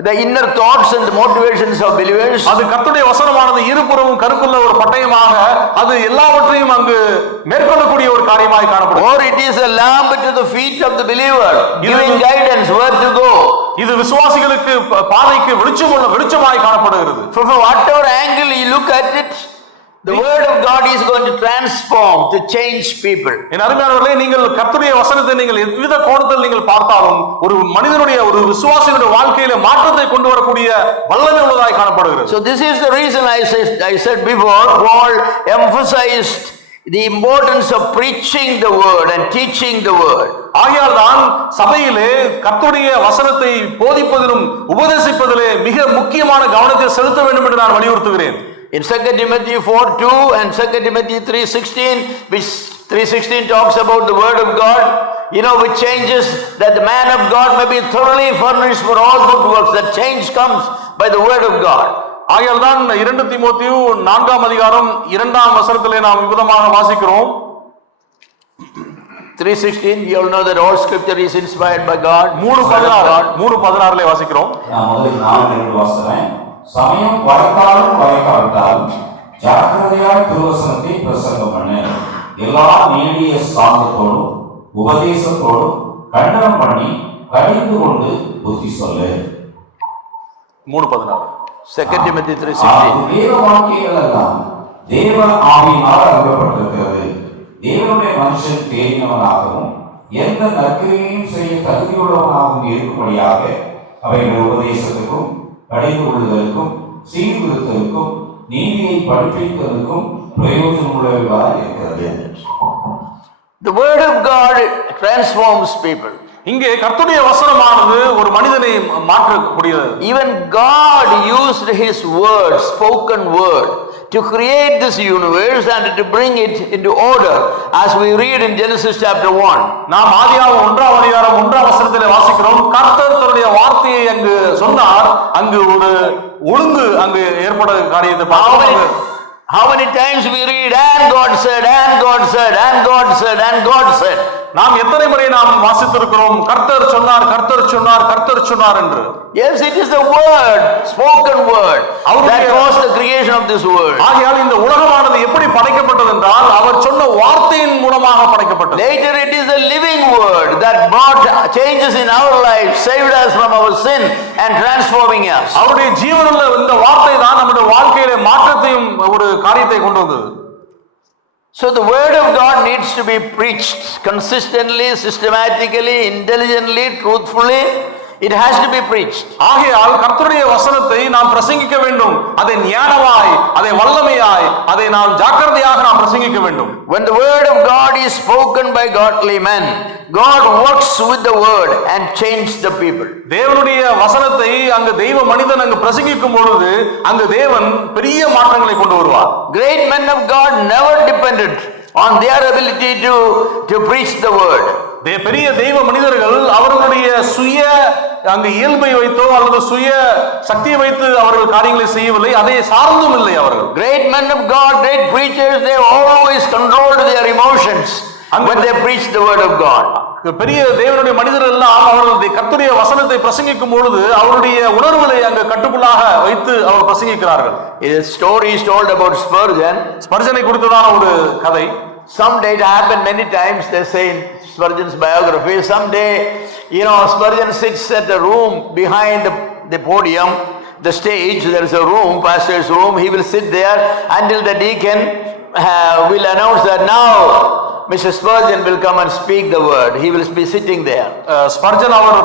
the inner thoughts and the motivations of believers. அது கர்த்தருடைய வசனமானது இருபுறமும் கருக்குள்ள ஒரு பட்டயமாக அது எல்லாவற்றையும் அங்கு மேற்கொள்ளக்கூடிய ஒரு காரியமாய் காணப்படும். Or it is a lamp to the feet of the believer, giving guidance where to go. இது விசுவாசிகளுக்கு பாதைக்கு வெளிச்சமாய் காணப்படுகிறது. From whatever angle you look at it, the word of God is going to transform, to change people. என் அருமையானவர்களே, நீங்கள் கர்த்தருடைய வசனத்தை நீங்கள் எவ்வித கோணத்தில் நீங்கள் பார்த்தாலும் ஒரு மனிதனுடைய ஒரு விசுவாசியுடைய வாழ்க்கையில மாற்றத்தை கொண்டு வரக்கூடிய வல்லமை உள்ளதாய் காணப்படுகிறது. So this is the reason I said before, Paul emphasized the importance of preaching the word and teaching the word. ஆகையால் தான் சபையிலே கர்த்தருடைய வசனத்தை போதிப்பதிலும் உபதேசிப்பதிலே மிக முக்கியமான கவனத்தை செலுத்த வேண்டும் என்று நான் வலியுறுத்துகிறேன். In 2 Timothy 4:2 and 2 Timothy 3:16, which 3:16 talks about the word of God, which changes that the man of God may be thoroughly furnished for all good works. That change comes by the word of God. ஆகையால் தான் 2 தீமோத்தேயு 4ஆம் அதிகாரம் 2ஆம் வசனத்திலே நாம் விதமாக வாசிக்கிறோம். 3:16, you all know that all scripture is inspired by God. 3:16 வாசிக்கிறோம். நான் முதல்ல 4 வாசிக்கிறேன். சமயம் வாய்க்காவிட்டாலும் ஜாக்கிரதையாய் திருவசனத்தை பிரசங்கம் பண்ணு. எல்லா நீடிய சாந்தத்தோடும் உபதேசத்தோடும் கண்டனம் பண்ணி கடிந்து கொண்டு புத்தி சொல்லு. 3:16. 2 Timothy 3:16. தேவ வாக்கியங்கள் எல்லாம் தேவ ஆவியினால் அருளப்பட்டிருக்கிறது. தேவனுடைய மனுஷன் தேறினவனாகவும் எந்த நற்கிரியையும் செய்ய தகுதியுள்ளவனாகவும் இருக்கும்படியாக அவைகள் உபதேசத்துக்கும் கடிந்து கொள்ளுதலுக்கும் சீர்திருத்தலுக்கும் நீதியை படிப்பித்தலுக்கும் பிரயோஜனம் உள்ளவர்களாக இருக்கிறது. The word of God transforms people. இங்கே கர்த்தருடைய வசனமானது ஒரு மனிதனை மாற்றக்கூடியது. Even God used his word, spoken word, to create this universe and to bring it into order, as we read in Genesis chapter 1. நாம் ஆதியாகமம் 1ஆம் அதிகாரம் 1ஆம் வசனத்திலே வாசிக்கிறோம். கர்த்தர் தன்னுடைய வார்த்தையை அங்கு சொன்னார், அங்கு ஒரு ஒழுங்கு அங்கு ஏற்பட காரியத்தை பார்க்கிறோம். How many times we read, and God said, and God said, and God said, and God said. நாம் எத்தனை முறை நாம் வாசித்திருக்கிறோம், கர்த்தர் சொன்னார், கர்த்தர் சொன்னார், கர்த்தர் சொன்னார் என்று. Yes, it is the word, spoken word, that was the creation of this world. ஆகையால் இந்த உலகமானது எப்படி படைக்கப்பட்டது என்றால் அவர் சொன்ன வார்த்தையின் மூலமாக படைக்கப்பட்டது. Later it is the living word that brought changes in our lives, saved us from our sin and transforming us. அவருடைய ஜீவனுள்ள இந்த வார்த்தை தான் நம்முடைய வாழ்க்கையிலே மாற்றத்தையும் ஒரு காரியத்தை கொண்டு வந்தது. So the word of God needs to be preached consistently, systematically, intelligently, truthfully. It has to be preached. ஆகையால் கர்த்தருடைய வசனத்தை நாம் பிரசங்கிக்க வேண்டும். அதை ஞானமாய், அதை வல்லமையாய், அதை நாம் ஜாக்கிரதையாக நாம் பிரசங்கிக்க வேண்டும். When the word of God is spoken by godly men, God works with the word and changes the people. தேவனுடைய வசனத்தை அங்கு தெய்வ மனிதன் அங்கு பிரசங்கிக்கும் பொழுது அங்கு தேவன் பெரிய மாற்றங்களை கொண்டு வருவார். Great men of God never depended on their ability to preach the word. பெரிய தெய்வ மனிதர்கள் அவர்களுடைய சுய அங்கு இயல்பை வைத்தோ அல்லது சுய சக்தியை வைத்து அவர்கள் காரியங்களை செய்யவில்லை, அதை சார்ந்தும் இல்லை அவர்கள். Great men of God, great preachers, they always controlled their emotions when they preached the word of God. பெரிய தேவனுடைய மனிதர்கள் எல்லாம் அவர்களுடைய கர்த்தருடைய வசனத்தை பிரசங்கிக்கும் பொழுது அவருடைய உணர்வுகளை அங்கு கட்டுக்குள்ளாக வைத்து அவர் பிரசங்கிக்கிறார்கள். A story is told about Spurgeon. ஸ்பர்ஜனை குறித்ததான ஒரு கதை. Someday it happened many times, they say in Spurgeon's biography. Someday, Spurgeon sits at the room behind the podium, the stage. There is a room, pastor's room. He will sit there until the deacon will announce that now Mr. Spurgeon will come and speak the word. He will be sitting there. Spurgeon அவர்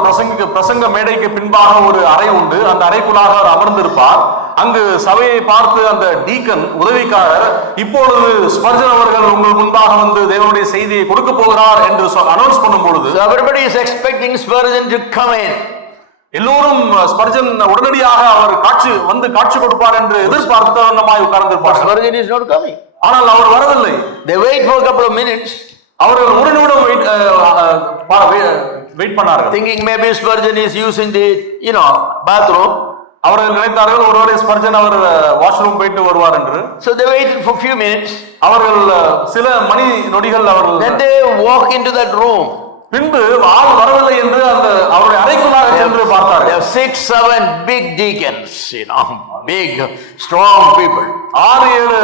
பிரசங்க மேடைக்கு பின்பாக ஒரு அறை உண்டு. அந்த அறைக்குள்ளாக அவர் அமர்ந்திருப்பார். அங்கு சபையை பார்த்து அந்த டீக்கன் உதவிக்காரர், இப்பொழுது ஸ்பர்ஜன் அவர்கள் உங்கள் முன்பாக வந்து தேவனுடைய செய்தியை கொடுக்க போகிறார் என்று அனௌன்ஸ் பண்ணும் பொழுது everybody is expecting Spurgeon to come in. எல்லோரும் ஸ்பர்ஜன் உடனடியாக அவர் காட்சி கொடுப்பார் என்று எதிர்பார்த்தவண்ணமாய் உட்கார்ந்திருப்பார். Spurgeon is not coming. ஆனால் அவர் வரவில்லை. They wait for a couple of minutes, அவர்கள் ஒரு நிமிடம் wait பண்ணார்கள். thinking maybe Spurgeon is using the, bathroom. அவர்கள் நினைத்தார்கள் ஒருவரே ஸ்பர்ஜன் அவர் வாஷ்ரூம் போயிட்டு வருவார் என்று. So they waited for few minutes. அவர்கள் சில மணி நொடிகள் அவர்கள். Then they walk into that room. பின்பு ஆள் வரவில்லை என்று அந்த அவருடைய அறைக்குள்ளாக சென்று பார்த்தார்கள். There are 6-7 big deacons, big strong people. 6-7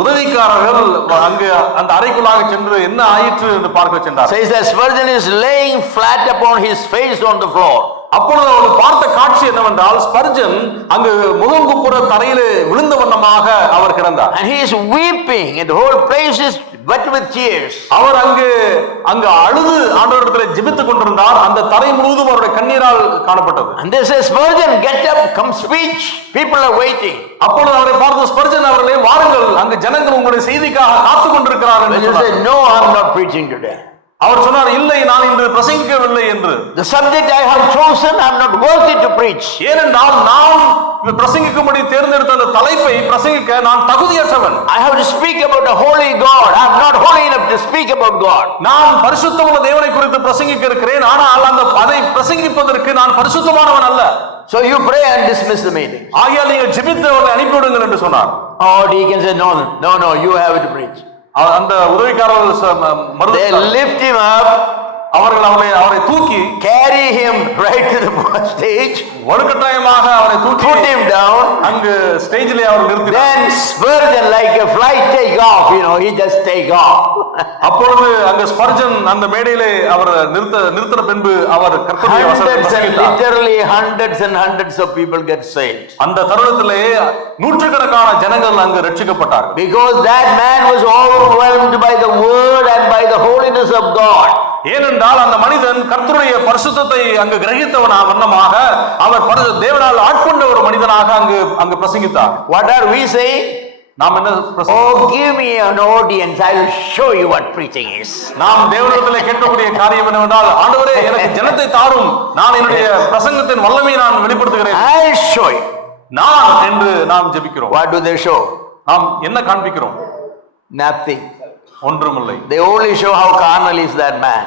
உதவிக்காரர்கள் அங்கு அந்த அறைக்குள்ளாக சென்று என்ன ஆயிற்று என்று பார்க்க சென்றார். Says that Spurgeon is laying flat upon his face on the floor. அப்பொழுது அவர்கள் பார்த்த காட்சி என்னவென்றால் ஸ்பர்ஜன் அங்கு முகங்குப்புற தரையிலே விழுந்த வண்ணமாக அவர் கிடந்தார். And he is weeping and the whole place is wet with tears. அவர் அங்கு அழுது ஆண்டவரிடத்தில் ஜெபித்துக் கொண்டிருந்தார். அந்த தரை முழுவதும் அவருடைய கண்ணீரால் காணப்பட்டது. And they say, Spurgeon, get up, come speech. People are waiting. அப்பொழுது அவரை பார்த்து ஸ்பர்ஜன் அவர்களே, வாருங்கள், அங்கு ஜனங்கள் உங்களுடைய செய்திக்காக காத்துக் கொண்டிருக்கிறார்கள் என்று சொன்னார். He said, no, I am not preaching today. அவர் சொன்னார், இல்லை, நான் இன்று பிரசங்கிக்கவில்லை என்று. The subject I have chosen, I am not worthy to preach. ஏனென்றால் நான் பிரசங்கிக்கும்படி தேர்ந்தெடுத்த அந்த தலைப்பை பிரசங்கிக்க நான் தகுதியற்றவன். I have to speak about a holy God. I am not holy enough to speak about God. நான் பரிசுத்தமுள்ள தேவனை குறித்து பிரசங்கிக்க இருக்கிறேன், ஆனால் அதை பிரசங்கிப்பதற்கு நான் பரிசுத்தமானவன் அல்ல. So you pray and dismiss the meeting. ஆகையால் நீங்கள் ஜெபித்து அவர்களை அனுப்பிவிடுங்கள் என்று சொன்னார். Oh, deacon said, no, you have to preach. அந்த உதவிக்காரர்கள் they lift him up, அவரை தூக்கி carry him right to the stage, வலுக்கட்டாயமாக அவரை தூக்கி put him down, அங்கு ஸ்டேஜிலே அவர் நிறுத்தினார். then Spurgeon like a flight take off, he just take off. அப்பொழுது அங்க ஸ்பர்ஜன் அந்த மேடையிலே அவர் நிறுத்தின பின்பு அவர் கர்த்தருடைய வசனத்தை பிரசங்கித்தார். Literally hundreds and hundreds of people get saved. அந்த தருணத்திலே நூற்றுக்கணக்கான ஜனங்கள் அங்கு ரட்சிக்கப்பட்டார்கள். Because that man was overwhelmed by the word and by the holiness of God. ஏனென்றால் அந்த மனிதன் கர்த்தருடைய பரிசுத்தத்தை அங்கு கிரகித்தவனா வண்ணமாக அவர் தேவனால் ஆட்கொண்ட ஒரு மனிதனாக அங்கு பிரசங்கித்தார். What are we saying? நாம் என்ன? Oh, give me an audience, I will show you what preaching is. நாம் தேவனிடத்திலே கேட்கக்கூடிய காரியம் என்னவென்றால், ஆண்டவரே எனக்கு ஜனத்தை தாரும், நான் என்னுடைய பிரசங்கத்தின் வல்லமையை நான் வெளிப்படுத்துகிறேன். I will show you. நான் என்று நாம் ஜெபிக்கிறோம். What do they show? நாம் என்ன காண்பிக்கிறோம்? Nothing. ஒன்றுமில்லை. They only show how carnal is that man.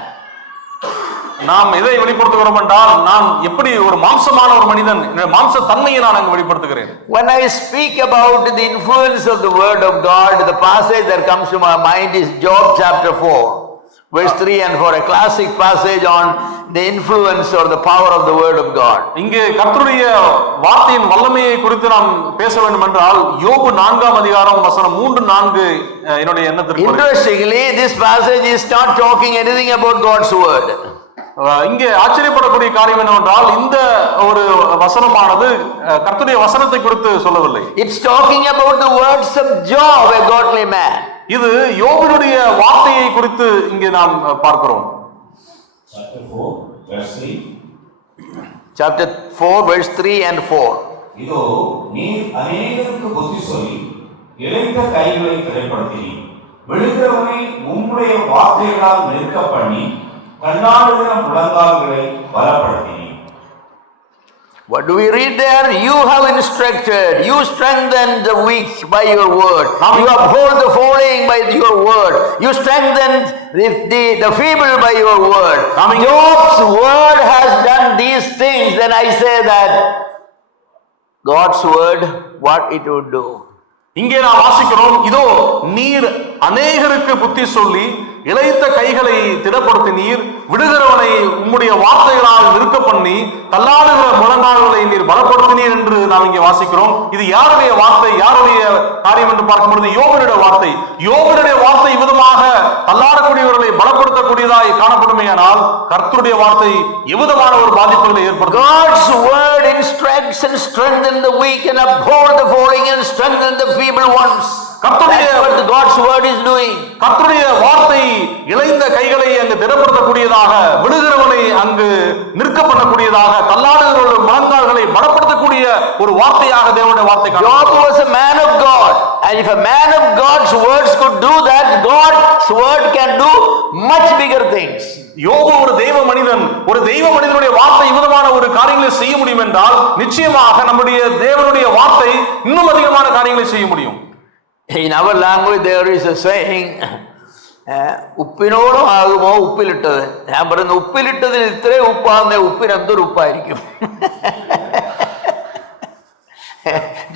நாம் எதை வெளிப்படுத்துகிறோம் என்றால், நான் எப்படி ஒரு மாம்சமான ஒரு மனிதன், மாம்ச தன்மையை நான் அங்கு வெளிப்படுத்துகிறேன். When I speak about the influence of the word of God, the passage that comes to my mind is Job chapter 4, verse 3 and 4, a classic passage on the influence or the power of the word of God. இங்கே கர்த்தருடைய வார்த்தையின் வல்லமையை குறித்து நாம் பேச வேண்டும் என்றால், யோபு 4ஆம் அதிகாரம் வசனம் 3-4 என்னுடைய எண்ணத்திற்கு. Interestingly, this passage is not talking anything about God's word. இங்கே ஆச்சரியப்படக்கூடிய காரியம் என்னவென்றால், இந்த ஒரு வசனமானது கர்த்தருடைய வசனத்தை குறித்து சொல்லவில்லை. It's talking about the words of Job, a godly man. இது யோபுடைய வார்த்தையை குறித்து இங்கே நாம் பார்க்கிறோம். Chapter 4 verse 3 and 4. இதோ நீர் அநேகருக்கு புத்தி சொல்லி இளைத்த கைகளை திரைப்படுத்தினீர், விழுகிறவனை உம்முடைய வார்த்தைகளால் நிற்க பண்ணி கண்ணாடுகிற முழங்கால்களை பலப்படுத்தினீர். What do we read there? You have instructed, you strengthened the weak by your word, you uphold the falling by your word, you strengthened the feeble by your word. Job's word has done these things. Then I say that God's word, what it would do. இங்கே நாம் வாசிக்கிறோம், இதோ நீர் அநேகருக்கு புத்தி சொல்லி இளைத்த கைகளை திடப்படுத்தினீர், விடுகிறவனை உம்முடைய வார்த்தைகளால் நிற்க பண்ணி தள்ளாடுகிற முழங்கால்களை நீர் பலப்படுத்தினீர் என்று நாம் இங்கே வாசிக்கிறோம். இது யாருடைய வார்த்தை, யாருடைய காரியம் என்று பார்க்கும்பொழுது யோபனுடைய வார்த்தை. யோபனுடைய வார்த்தை விதமாக தள்ளாடக்கூடியவர்களை பலப்படுத்தக்கூடியதாய் காணப்படுமேயானால், கர்த்தருடைய வார்த்தை எவ்விதமான ஒரு பாதிப்புகளை ஏற்படுத்தும். God's word instructs and strengthens the weak and upholds the falling and strengthens the feeble ones. That's what God's word is doing. கர்த்தருடைய வார்த்தை இளைந்த கைகளை அங்கு திடப்படுத்தக்கூடியதாக, விழுகிறவனை அங்கு நிற்க பண்ணக்கூடியதாக, தள்ளாடுகிற முழங்கால்களை பலப்படுத்தக்கூடிய ஒரு வார்த்தையாக தேவனுடைய வார்த்தை. Job was a man of God, and if a man of God's words could do that, God's word can do much bigger things. யோபு ஒரு தெய்வ மனிதன், ஒரு தெய்வ மனிதனுடைய வார்த்தை விதமான ஒரு காரியங்களை செய்ய முடியும் என்றால், நிச்சயமாக நம்முடைய தேவனுடைய வார்த்தை இன்னும் அதிகமான காரியங்களை செய்ய முடியும். In our language there is a saying, ഉപ്പിനോടും ആകുമോ ഉപ്പിലിട്ടത്. ഞാൻ പറയുന്നു ഉപ്പിലിട്ടതിൽ ഇത്രയും ഉപ്പാകുന്ന ഉപ്പിന് എന്തൊരു ഉപ്പായിരിക്കും.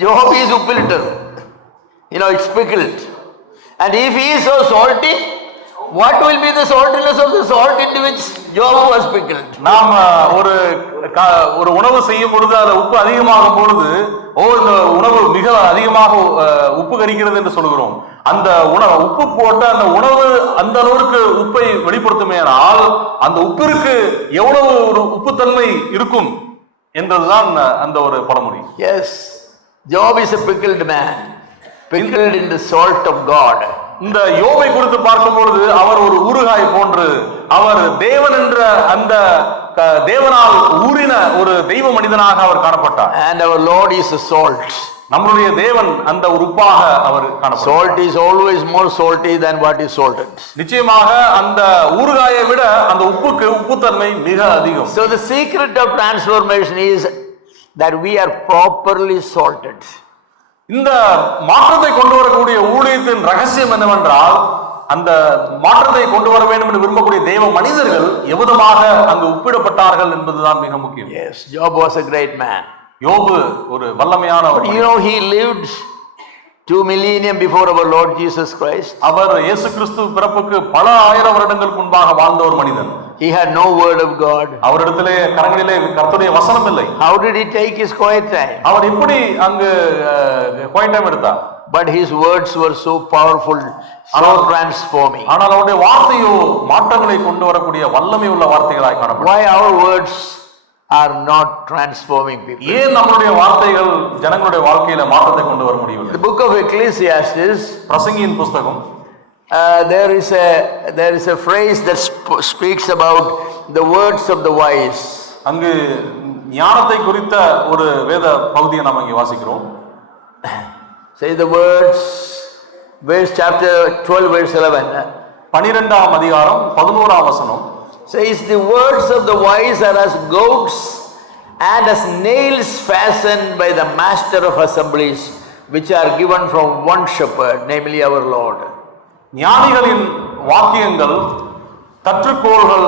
Job is ഉപ്പിലിട്ടത്. It's pickled. And if he is so salty, what will be the saltiness of the salt into which Job was pickled? நாம் ஒரு உணவு செய்யும் பொழுது அது உப்பு அதிகமாகும் பொழுது இந்த உணவு மிக அதிகமாக உப்பு கரிக்கிறது என்று சொல்கிறோம். அந்த உப்பு போட்ட அந்த உணவு அந்த அளவுக்கு உப்பை வெளிப்படுத்துமேனால் அந்த உப்பிற்கு எவ்வளவு ஒரு உப்புத்தன்மை இருக்கும் என்றதுதான் அந்த ஒரு பழமொழி. Yes, Job is a pickled man, pickled in the salt of God. இந்த யோபை குறித்து பார்க்கும் பொழுது அவர் ஒரு ஊறுகாய் போன்று, அவர் தேவன் என்ற அந்த தேவனால் ஊறின ஒரு தெய்வ மனிதனாக அவர் காணப்பட்டார். And our Lord is a salt. நம்முடைய தேவன் அந்த ஒரு உப்பாக அவர் காணப்பட்டார். Salt is always more salty than what is salted. நிச்சயமாக அந்த ஊறுகாயை விட அந்த உப்புக்கு உப்புத்தன்மை மிக அதிகம். So the secret of transformation is that we are properly salted. இந்த மாற்றத்தை கொண்டு வரக்கூடிய ஊழியத்தின் ரகசியம் என்னவென்றால், அந்த மாற்றத்தை கொண்டு வர வேண்டும் என்று விரும்பக்கூடிய தேவ மனிதர்கள் எவ்விதமாக அங்கு ஒப்பிடப்பட்டார்கள் என்பதுதான் மிக முக்கியம். Yes, Job was a great man. யோபு ஒரு வல்லமையான he lived 2 millennium before our Lord Jesus Christ. அவர் இயேசு கிறிஸ்து பிறப்புக்கு பல ஆயிரம் வருடங்களுக்கு முன்பாக வாழ்ந்த ஒரு மனிதன். He had no word of God. அவரிடத்திலே கரங்களிலே கர்த்தருடைய வசனம் இல்லை. How did he take his quiet time? அவர் எப்படி அங்கு quiet time எடுத்தார்? But his words were so powerful, so transforming. ஆனால் அவருடைய வார்த்தையோ மாற்றங்களை கொண்டு வரக்கூடிய வல்லமை உள்ள வார்த்தைகளாய் காணப்படும். Why our words are not transforming people? ஏன் நம்மளுடைய வார்த்தைகள் ஜனங்களுடைய வாழ்க்கையில மாற்றத்தை கொண்டு வர முடியவில்லை? The book of Ecclesiastes, பிரசங்கியின் புத்தகம், there is a phrase that speaks about the words of the wise. அங்கு ஞானத்தை குறித்த ஒரு வேத பகுதியை நாம் இங்கே வாசிக்கிறோம். Say the words, verse chapter 12 verse 11. 12ஆம் அதிகாரம் 11ஆம் வசனம் says, the words of the wise are as goats and as nails fastened by the master of assemblies, which are given from one shepherd, namely our Lord. ஞானிகளின் வாக்கியங்கள் தாற்றுக்கோள்கள்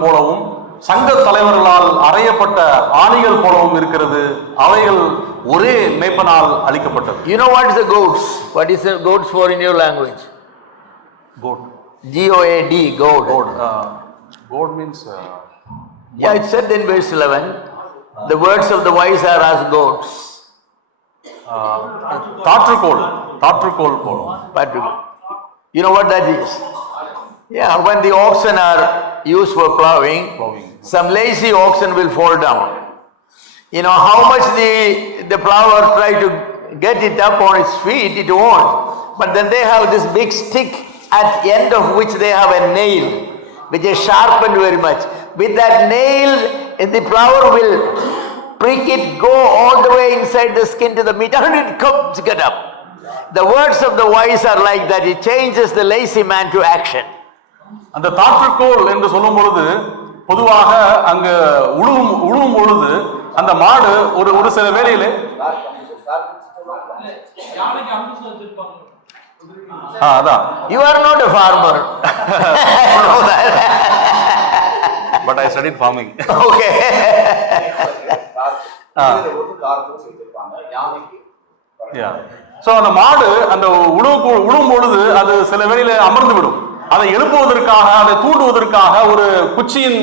போலவும் சங்க தலைவர்களால் அறையப்பட்ட ஆணிகள் போலவும் இருக்கிறது. அவைகள் ஒரே மேய்ப்பனால் அளிக்கப்பட்டது. You know what is the goats? What is the goats for in your language? Goat. G-O-A-D, goat. Goat means yeah, it said in verse 11, the words of the wise are as goats. தாற்றுக்கோள் போலும். You know what that is? Yeah, when the oxen are used for plowing, some lazy oxen will fall down. How much the plower try to get it up on its feet, it won't. But then they have this big stick at the end of which they have a nail, which is sharpened very much. With that nail, the plower will prick it, go all the way inside the skin to the meat, and it comes, get up. The words of the wise are like that. It changes the lazy man to action. அந்த தாற்றுக்கோள் என்று சொல்லும் பொழுது பொதுவாக அங்கு உழுவும் பொழுது அந்த மாடு ஒரு சில வேளையிலே அதான். You are not a farmer. I know that. But I studied farming. Okay. So அந்த மாடு அந்த உழுவும் பொழுது அது சில வேளையில அமர்ந்து விடும். அதை எழுப்புவதற்காக, அதை தூண்டுவதற்காக ஒரு குச்சியின்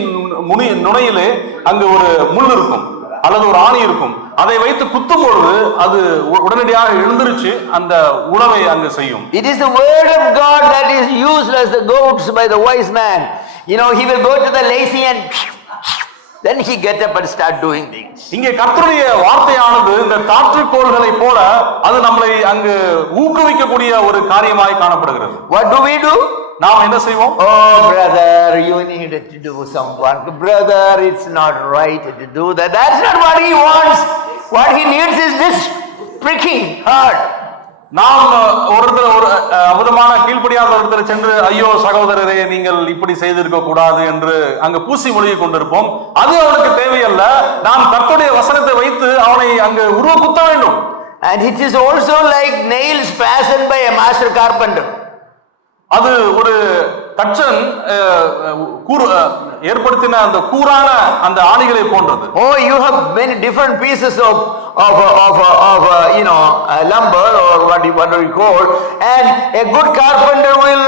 நுனையிலே அங்கு ஒரு முள் இருக்கும் அல்லது ஒரு ஆணி இருக்கும். அதை வைத்து குத்தும் பொழுது அது உடனடியாக எழுந்திருச்சு அந்த உணவை அங்கு செய்யும். It is the word of God that is used as the goats by the wise man. He will go to the lazy and then he get up and start doing things. இங்கே கர்த்தருடைய வார்த்தையானது இந்த தாற்றுக்கோள்களை போல அது நம்மளை அங்கு ஊக்குவிக்கக்கூடிய ஒரு காரியமாய் காணப்படுகிறது. What do we do? நாம் என்ன செய்வோம்? Oh brother, you need to do some work. Brother, it's not right to do that. That's not what he wants. What he needs is this pricking hard. நாம் ஒரு அபதமான கீழ்ப்படியாத ஒருத்தர் சென்று, ஐயோ சகோதரரே நீங்கள் இப்படி செய்திருக்க கூடாது என்று அங்கு பூசி மொழியை கொண்டிருப்போம். அது அவனுக்கு தேவையல்ல. நாம் கர்த்தருடைய வசனத்தை வைத்து அவனை அங்கு குத்த வேண்டும். And it is also like nails fastened by a master carpenter. அது ஒரு தச்சன் ஏற்படுத்தின அந்த கூரான அந்த ஆணிகளை போன்றது. Oh, you have many different pieces of lumber, or what do you call, and a good carpenter will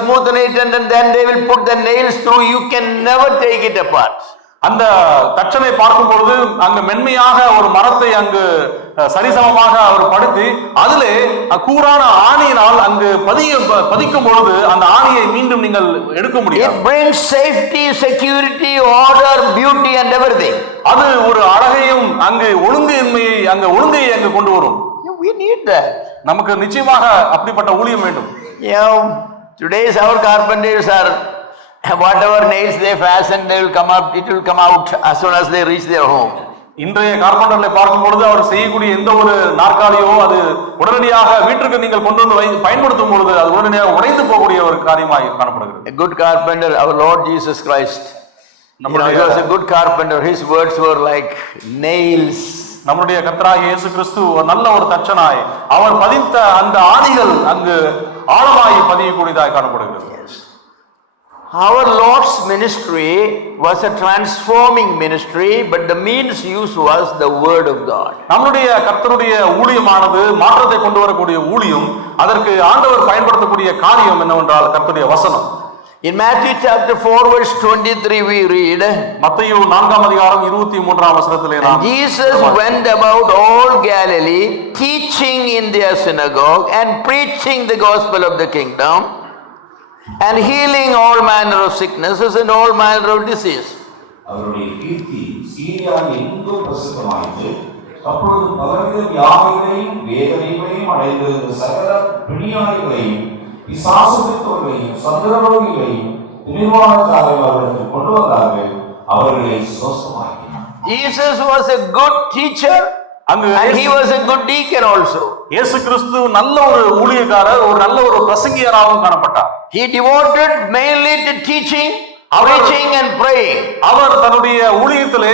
smoothen it, and then they will put the nails through. You can never take it apart. அந்த தச்சனை பார்க்கும் பொழுது அங்கு மென்மையாக ஒரு மரத்தை அங்கு சரிசமமாக அவர் படுத்தி அதிலே கூரான ஆணியினால் அங்கு பதிக்கும் பொழுது அந்த ஆணியை மீண்டும் நீங்கள் எடுக்க முடியும். It brings safety, security, order, beauty and everything. அது ஒரு அழகையும் அங்கு ஒழுங்கின்மையை அங்கு கொண்டு வரும். We need that. நமக்கு நிச்சயமாக அப்படிப்பட்ட ஊழியம் வேண்டும். Today's our carpenters are, whatever nails they fasten, it will come out as soon as they reach their home. இன்றைய கார்பெண்டர்களை பார்க்கும் பொழுது அவர் செய்யக்கூடிய எந்த ஒரு நாற்காலியோ அது உடனடியாக வீட்டுக்கு நீங்கள் கொண்டு வந்து பயன்படுத்தும் பொழுது அது உடனடியாக உடைந்து போகக்கூடிய ஒரு காரியமாக காணப்படுகிறது. A good carpenter, our Lord Jesus Christ, he was a good carpenter. His words were like nails. நம்முடைய கர்த்தராகிய இயேசு கிறிஸ்து நல்ல ஒரு தச்சனாய் அவர் பதித்த அந்த ஆணிகள் அங்கு ஆழமாய் பதியக்கூடியதாய் காணப்படுகிறது. Our Lord's ministry was a transforming ministry, but the means used was the word of God. நம்முடைய கர்த்தருடைய ஊழியமானது மாற்றத்தை கொண்டு வரக்கூடிய ஊழியம். அதற்கு ஆண்டவர் பயன்படுத்தக்கூடிய காரியம் என்னவென்றால் கர்த்தருடைய வசனம். In Matthew chapter 4 verse 23 we read, மத்தேயு 4ஆம் அதிகாரம் 23ஆம் வசனத்திலே நாம், Jesus went about all Galilee, teaching in their synagogue and preaching the gospel of the kingdom, and healing all manner of sicknesses and all manner of disease. அவருடைய கீர்த்தி சீரியா எங்கும் பிரசித்தமாயிற்று. அப்பொழுது பலவித வியாதிகளையும் வேதனைகளையும் அடைந்திருந்த சகல பிணியாளிகளையும் பிசாசு பிடித்தவர்களையும் சந்திரரோகிகளையும் நிர்வாணக்காரர்களுக்கு கொண்டு வந்தார்கள். அவர்களை சுகமாக்கினார். Jesus was a good teacher and he was a good deacon also. இயேசு கிறிஸ்து நல்ல ஒரு ஊழியக்காரர், ஒரு நல்ல ஒரு பிரசங்கியராகவும் காணப்பட்டார். He devoted mainly to teaching, preaching and praying. அவர் தன்னுடைய ஊழியத்திலே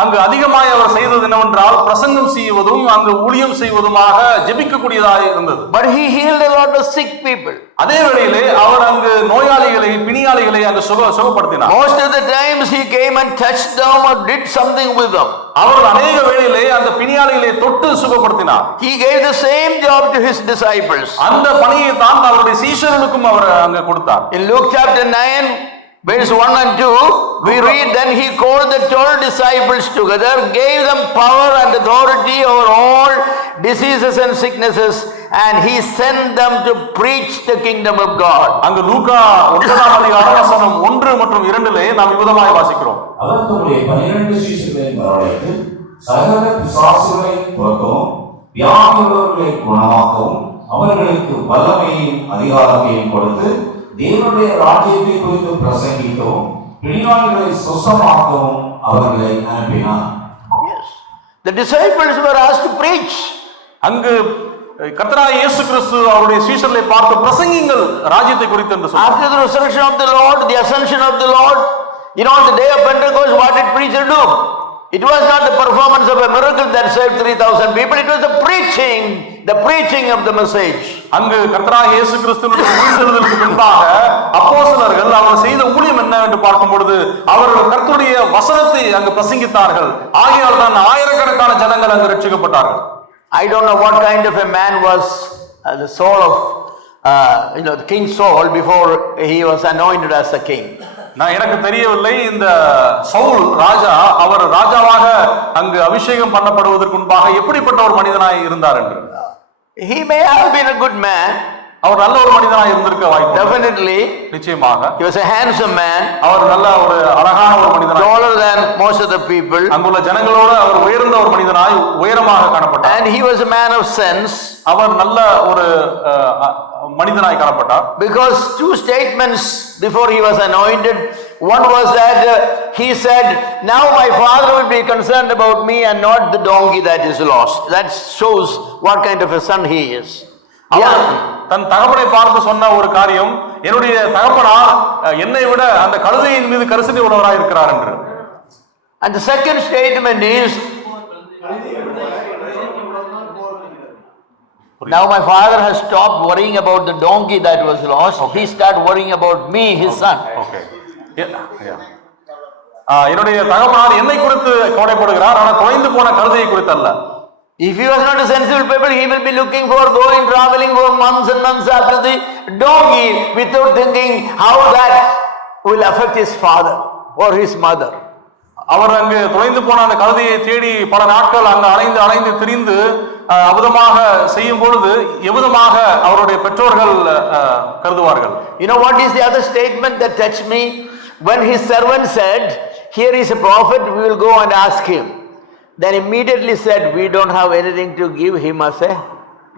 அங்கு அதிகமாய் அவர் செய்தது என்னவென்றால் பிரசங்கம் செய்வதும் அங்கு ஊழியம் செய்வதுமாக ஜெபிக்கக்கூடியதாக இருந்தது. But he healed a lot of sick people. அதே வேளையிலே அவர் அங்கு நோயாளிகளை பிணியாளிகளை அங்கு சுகப்படுத்தினார். Most of the times he came and touched them or did something with them. அவர் அநேக வேளையிலே அந்த பிணியாளிகளை தொட்டு சுகப்படுத்தினார். He gave the same job to his disciples. அந்த பணியை தான் அவருடைய சீஷர்களுக்கும் அவர் அங்கு கொடுத்தார். In Luke chapter 9 verse 1 and 2 we read, then he called the 12 disciples together, gave them power and authority over all diseases and sicknesses, and he sent them to preach the kingdom of God. அங்கு லூக்கா 9ஆம் அதிகாரம் வசனம் 1 மற்றும் 2லே நாம் விதமாய் வாசிக்கிறோம். அவர் தம்முடைய 12 சீஷர்களை வரவழைத்து சகல பிசாசுகளை துரத்தவும் வியாதியுள்ளவர்களை குணமாக்கவும் அவர்களுக்கு வல்லமையையும் அதிகாரத்தையும் கொடுத்து தேவனுடைய ராஜ்யத்தை குறித்து பிரசங்கிக்கவும் பிணியாளிகளை சுகமாக்கவும் அவர்களை அனுப்பினார். Yes, the disciples were asked to preach. அங்கு கர்த்தராகிய இயேசு கிறிஸ்து அவருடைய சீஷர்களை பார்த்து பிரசங்கிங்கள் ராஜ்யத்தை குறித்து என்று சொன்னார். After the resurrection of the Lord, the ascension of the Lord, on the day of Pentecost, what did preacher do? It was not the performance of a miracle that saved 3,000 people. It was the preaching of the message. அங்கு கர்த்தராகிய இயேசு கிறிஸ்துவினுடைய உயிர்த்தெழுதலுக்கு பின்பாக அப்போஸ்தலர்கள் அவர் செய்த ஊழியம் என்ன என்று பார்க்கும் பொழுது அவர்கள் கர்த்தருடைய வசனத்தை அங்கு பிரசங்கித்தார்கள். ஆகையால் தான் ஆயிரக்கணக்கான ஜனங்கள் அங்கு ரட்சிக்கப்பட்டார்கள். I don't know what kind of a man was the Saul of the King Saul before he was anointed as the king. நான் எனக்கு தெரியவில்லை இந்த சவுல் ராஜா அவர் ராஜாவாக அங்கு அபிஷேகம் பண்ணப்படுவதற்கு முன்பாக எப்படிப்பட்ட ஒரு மனிதனாய் இருந்தார் என்று. He may have been a good man. அவர் நல்ல ஒரு மனிதனாய் இருந்திருக்க வாய்ப்பு. Definitely. நிச்சயமாக. He was a handsome man. அவர் நல்ல ஒரு அழகான ஒரு மனிதனாய். Taller than most of the people. அங்குள்ள ஜனங்களோடு அவர் உயர்ந்த ஒரு மனிதனாய் உயரமாக காணப்பட்டார். And he was a man of sense. அவர் நல்ல ஒரு மனிதனாய் காணப்பட்டார். Because two statements before he was anointed. One was that he said, now my father will be concerned about me and not the donkey that is lost. That shows what kind of a son he is. தன் தகப்பனை பார்த்து சொன்ன ஒரு காரியம், என்னுடைய தகப்பனார் என்னை விட அந்த கழுதையின் மீது கரிசனை உள்ளவராய் இருக்கிறார் என்று. And the second statement is Now my father has stopped worrying about the donkey that was lost. He started worrying about me, his son. Okay. என்னுடைய தகப்பனார் என்னை குறித்து கவலைப்படுகிறார், ஆனால் தொலைந்து போன கழுதையை குறித்து அல்ல. If he was not a sensible people, he will be looking for going traveling for months and months after the donkey without thinking how that will affect his father or his mother. அவர் அங்கு தொலைந்து போன அந்த கழுதையை தேடி பல நாட்கள் அங்கு அலைந்து திரிந்து அவ்விதமாக செய்யும் பொழுது எவ்விதமாக அவருடைய பெற்றோர்கள் கருதுவார்கள். You know what is the other statement that touched me? When his servant said, "Here is a prophet, we will go and ask him." Then immediately said, "We don't have anything to give him as a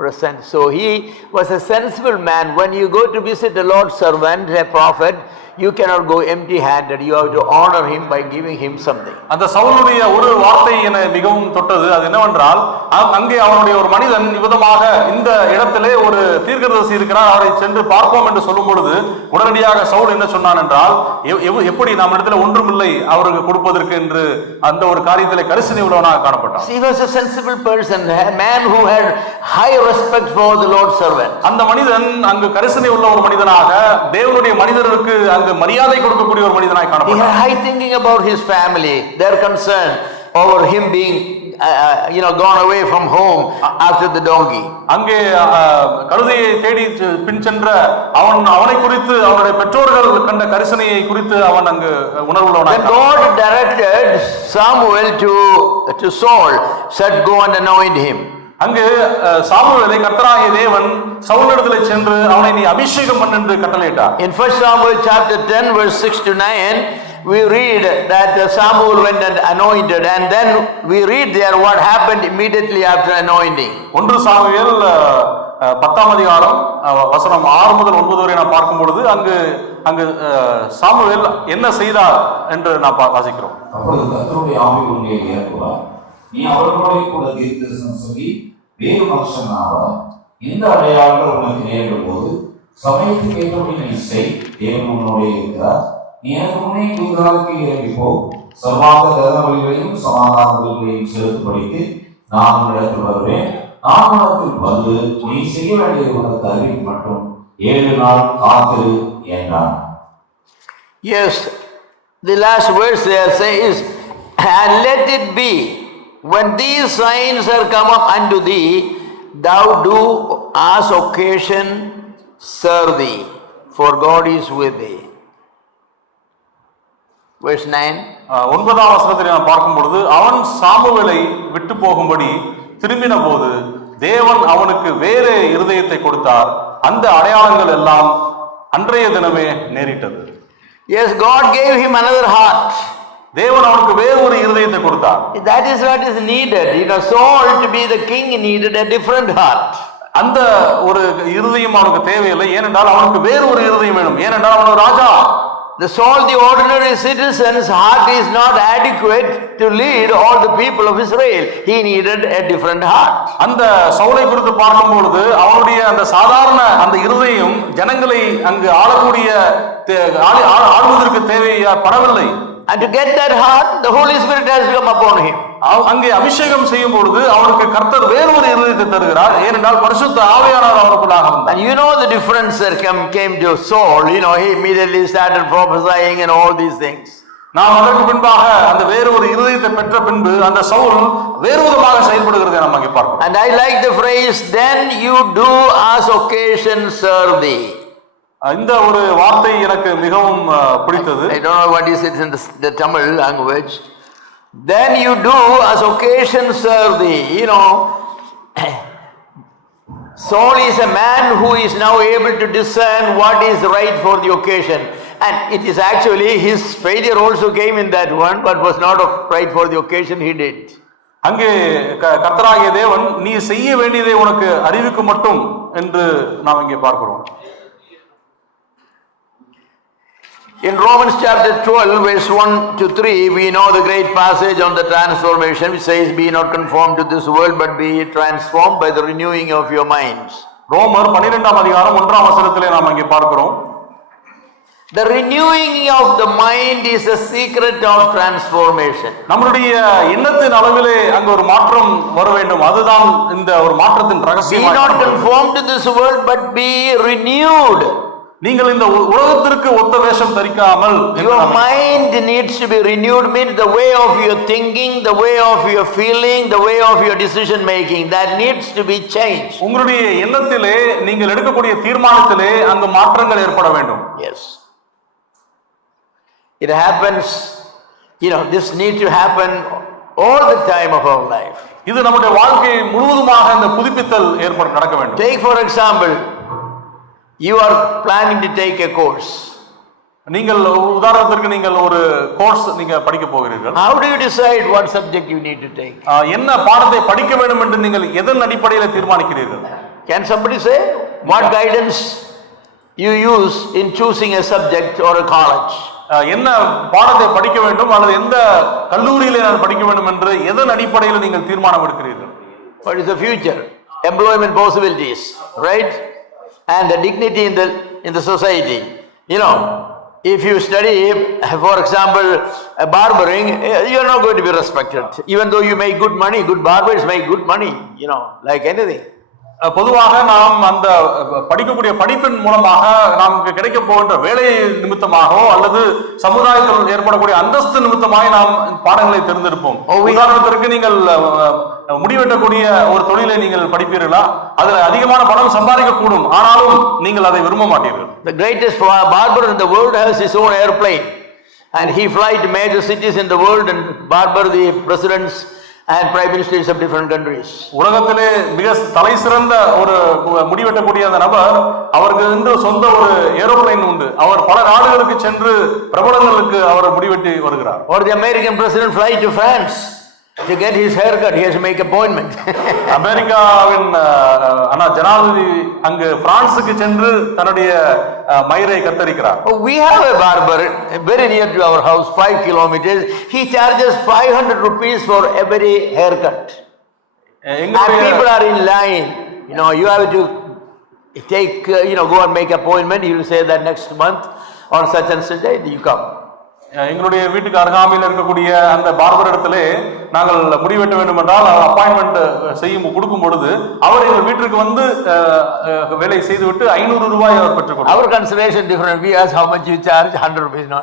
present." So he was a sensible man. When you go to visit a Lord's servant, a prophet, you cannot go empty handed. You have to honor him by giving him something. அந்த சவுலுடைய ஒரு வார்த்தை என மிகவும் தொட்டது. அது என்னவென்றால், அங்கே அவருடைய ஒரு மனிதன் விதமாக இந்த இடத்திலே ஒரு தீர்க்கதரிசி இருக்கிறார், அவரை சென்று பார்ப்போம் என்று சொல்லும் பொழுது உடனடியாக சவுல் என்ன சொன்னான் என்றால், எப்படி நாம் இடத்துல ஒன்றுமில்லை அவருக்கு கொடுப்பதற்கு என்று அந்த ஒரு காரியத்திலே கரிசனை உள்ளவனாக காணப்பட்டான். He was a sensible person, a man who had high respect for the Lord's servant. அந்த மனிதன் அங்கு கரிசனை உள்ள ஒரு மனிதனாக தேவனுடைய மனிதருக்கு மரியாதை கொடுக்கக்கூடிய ஒரு மனிதனாய் காணப்பட்டார். He had high thinking about his family, their concern over him being gone away from home after the donkey. அங்கே கழுதையை தேடி பின் சென்ற அவனை குறித்து அவனுடைய பெற்றோர்கள் கண்ட கரிசனையை குறித்து அவன் அங்கு உணர்வுள்ளவனாய். When God directed Samuel to Saul, said, "Go and anoint him." அங்கு சாமுவேலை கர்த்தராகிய தேவன் சவுலிடத்திலே சென்று அவனை நீ அபிஷேகம் பண்ணு என்று கட்டளையிட்டார். In 1 Samuel chapter 10 verse 6 to 9 we read that Samuel went and anointed, and then we read there what happened immediately after anointing. 1 Samuel 10ஆம் அதிகாரம் வசனம் 6 முதல் 9 வரை நாம் பார்க்கும் பொழுது அங்கு சாமுவேல் என்ன செய்தார் என்று நாம் வாசிக்கிறோம். அப்பொழுது கர்த்தருடைய ஆவி உன்னை ஏற்படுவார், நீ அவர்களோட கூட தீர்க்கதரிசனம் சொல்லி வேறு மனுஷன் ஆவார். இந்த அடையாளங்கள் உனக்கு நேரிடும் போது சமயத்துக்கு ஏற்றபடி நீ செய், தேவன் உன்னோட இருக்கிறார். நீ எனக்கு முன்னே குதிகாலுக்கு இறங்கி போ, சர்வாங்க தர்ம வழிகளையும் சமாதான வழிகளையும் செலுத்தும்படிக்கு நான் உன்னிடத்தில் வருவேன். நான் உனக்கு வந்து நீ செய்ய வேண்டியது உனக்கு அறிவிக்க மட்டும் 7 நாள் காத்திரு என்றான். Yes, the last verse there says, "And let it be, when these signs are come up unto thee, thou do as occasion serve thee, for God is with thee." Verse 9. 9ஆம் வசனத்தை நாம் பார்க்கும் பொழுது, அவன் சாமுவேலை விட்டு போகும்படி திரும்பின போது தேவன் அவனுக்கு வேறு இருதயத்தை கொடுத்தார். அந்த அடையாளங்கள் எல்லாம் அன்றைய தினமே நேரிட்டது. Yes, God gave him another heart. தேவன் அவனுக்கு வேறு ஒரு இருதயத்தை கொடுத்தார். That is what is needed. Saul to be the king needed a different heart. அந்த ஒரு இருதயம் அவனுக்கு தேவையில்லை, ஏனென்றால் அவனுக்கு வேறு ஒரு இருதயம் வேணும். ஏனென்றால் அவன் ராஜா. The Saul, the ordinary citizen's heart is not adequate to lead all the people of Israel. He needed a different heart. அந்த சவுலை குறித்து பார்க்கும் பொழுது அவனுடைய அந்த சாதாரண அந்த இருதயம் ஜனங்களை அங்கு ஆளக்கூடிய ஆளுவதற்கு தேவைப்படவில்லை. And to get that heart, the Holy Spirit has come upon him. அங்கே அபிஷேகம் செய்யும் பொழுது அவனுக்கு கர்த்தர் வேறு ஒரு இருதயத்தை தருகிறார். ஏனென்றால் பரிசுத்த ஆவியானவர் அவனுக்குள்ளாக வந்தார். And you know the difference that came to Saul. He immediately started prophesying and all these things. நாம் அதற்கு பின்பாக அந்த வேறு ஒரு இருதயத்தை பெற்ற பின்பு அந்த சவுல் வேறு விதமாக செயல்படுகிறதை நாம் அங்கே பார்க்கிறோம். And I like the phrase, "Then you do as occasion serve thee." இந்த ஒரு வார்த்தை எனக்கு மிகவும் பிடித்தது. I don't know what is it in the Tamil language. Then you do as occasion serve thee. Saul is a man who is now able to discern what is right for the occasion. And it is actually his failure also came in that one, but was not right for the occasion he did. அங்கே கர்த்தராகிய தேவன் நீ செய்ய வேண்டியதை உனக்கு அறிவிக்க மட்டும் என்று நாம் இங்கே பார்க்கிறோம். In Romans chapter 12 verse 1 to 3 we know the great passage on the transformation which says, "Be not conformed to this world but be transformed by the renewing of your minds." ரோமர் 12ஆம் அதிகாரம் 1ஆம் வசனத்திலே நாம் இங்கே பார்க்கிறோம். The renewing of the mind is the secret of transformation. நம்மளுடைய எண்ணத்தின் அளவிலே அங்க ஒரு மாற்றம் வர வேண்டும். அதுதான் இந்த ஒரு மாற்றத்தின் Be ரகசியம். not conformed to this world, but be renewed. நீங்கள் இந்த உலகத்திற்கு ஒத்த வேஷம் தரிக்காமல் Your mind needs to be renewed, means the way of your thinking, the way of your feeling, the way of your decision making, that needs to be changed. உங்களுடைய எண்ணத்திலே நீங்கள் எடுக்கக்கூடிய தீர்மானத்திலே அங்கு மாற்றங்கள் ஏற்பட வேண்டும். Yes. It happens, this needs to happen all the time of our life. இது நம்முடைய வாழ்க்கை முழுவதுமாக இந்த புதுப்பித்தல் நடக்க வேண்டும். Take for example, you are planning to take a course. நீங்கள் உதாரணத்திற்கு நீங்கள் ஒரு கோர்ஸ் நீங்க படிக்க போகிறீர்கள். How do you decide what subject you need to take? என்ன பாடத்தை படிக்க வேண்டும் என்று நீங்கள் எதன் அடிப்படையில் தீர்மானிக்கிறீர்கள்? Can somebody say what guidance you use in choosing a subject or a college? என்ன பாடத்தை படிக்க வேண்டும் அல்லது எந்த கல்லூரியிலே நான் படிக்க வேண்டும் என்று எதன் அடிப்படையில் நீங்கள் தீர்மானம் எடுக்கிறீர்கள்? What is the future? Employment possibilities, right? And the dignity in the society. If you study, for example, barbering, you're not going to be respected. Even though you make good money, good barbers make good money, like anything. பொதுவாக நாம் அந்த படிக்கக்கூடிய படிப்பின் மூலமாக நமக்கு கிடைக்க போகின்ற வேலை நிமித்தமாகவோ அல்லது சமுதாயத்தில் ஏற்படக்கூடிய அந்தஸ்து நிமித்தமாக நாம் பாடங்களை தெரிந்திருப்போம். உதாரணத்திற்கு நீங்கள் முடிவெட்டக்கூடிய ஒரு தொழிலை நீங்கள் படிப்பீர்களா, அதுல அதிகமான பணம் சம்பாதிக்க கூடும், ஆனாலும் நீங்கள் அதை விரும்ப மாட்டீர்கள். The greatest barber in the world has his own airplane and he flies to major cities in the world and barber the presidents and prime ministers of different countries. உலகத்திலே மிக தலை சிறந்த ஒரு முடிவெட்டக்கூடிய அந்த நபர், அவருக்கு என்று சொந்த ஒரு ஏரோப்ளேன் உண்டு. அவர் பல நாடுகளுக்கு சென்று பிரபலங்களுக்கு அவர் முடிவெட்டி வருகிறார். Or the American president fly to France to get his haircut, he has to make appointment. அமெரிக்காவின் ஜனாதிபதி அங்கு பிரான்சுக்கு சென்று தன்னுடைய மயிரை கத்தரிக்கிறார். We have a barber very near to our house, 5 kilometers. He charges 500 rupees for every haircut. And people are in line. You have to take, go and make appointment. He will say that next month on such and such day you come. எங்களுடைய வீட்டுக்கு அருகாமையில் இருக்கக்கூடிய அந்த barber இடத்திலே நாங்கள் முடிவெட்ட வேண்டும் என்றால் appointment கொடுக்கும் பொழுது அவர் எங்கள் வீட்டிற்கு வந்து வேலை செய்துவிட்டு 500 ரூபாய் அவர் பெற்றுக்கொள்வார். Our consideration different. We ask how much you charge? 100 rupees. No.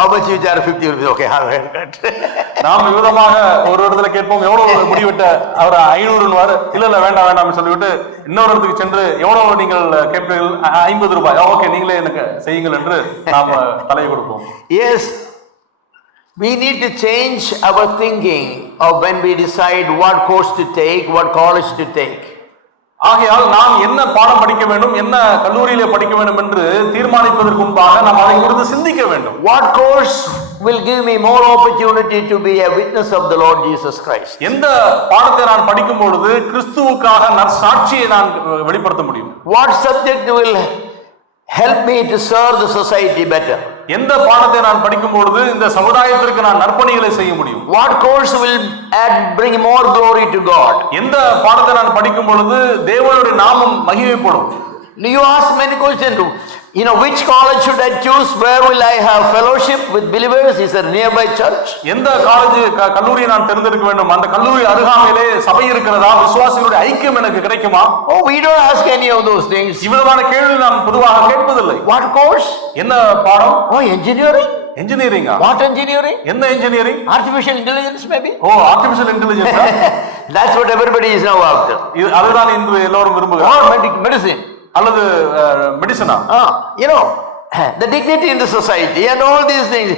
How much you charge? 50 rupees. Okay, have a haircut. நாம் விதமாக ஒரு இடத்துல கேட்போம், எவ்வளவு முடிவெட்ட? அவர் 500 இல்ல வேண்டாம் சொல்லிவிட்டு இன்னொரு இடத்துக்கு சென்று எவ்வளவு நீங்கள் கேட்பீர்கள்? 50 ரூபாய். ஓகே, நீங்களே எனக்கு செய்யுங்கள் என்று நாம் தலையை கொடுப்போம். Yes. We need to change our thinking of when we decide what course to take, what college to take. ஆகையால் நாம் என்ன பாடம் படிக்க வேண்டும், என்ன கல்லூரியிலே படிக்க வேண்டும் என்று தீர்மானிப்பதற்கு முன்பாக நாம் அதை குறித்து சிந்திக்க வேண்டும். What course will give me more opportunity to be a witness of the Lord Jesus Christ? எந்த பாடத்தை நான் படிக்கும் பொழுது கிறிஸ்துவுக்காக நற்சாட்சியை நான் வெளிப்படுத்த முடியும்? What subject will help me to serve the society better? எந்த பாடத்தை நான் படிக்கும் பொழுது இந்த சமுதாயத்திற்கு நான் நற்பணிகளை செய்ய முடியும்? What course will bring more glory to God? எந்த பாடத்தை நான் படிக்கும் பொழுது தேவனுடைய நாமம் மகிமைப்படும்? You ask many questions. Which college should I choose? Where will I have fellowship with believers? Is there a nearby church? எந்த கல்லூரியை நான் தேர்ந்தெடுக்க வேண்டும்? அந்த கல்லூரி அருகாமையிலே சபை இருக்கிறதா? விசுவாசிகளுடைய ஐக்கியம் எனக்கு கிடைக்குமா? Oh, we don't ask any of those things. இவ்வளவான கேள்வி நாம் பொதுவாக கேட்பதில்லை. What course? என்ன பாடம்? Oh, engineering. Engineering. What engineering? என்ன engineering? Artificial intelligence maybe? Oh, artificial intelligence. That's what everybody is now after. அதுதான் இன்று எல்லோரும் விரும்புகிறார்கள். Or medicine. அல்லது மெடிசனா? The dignity in the society and all these things.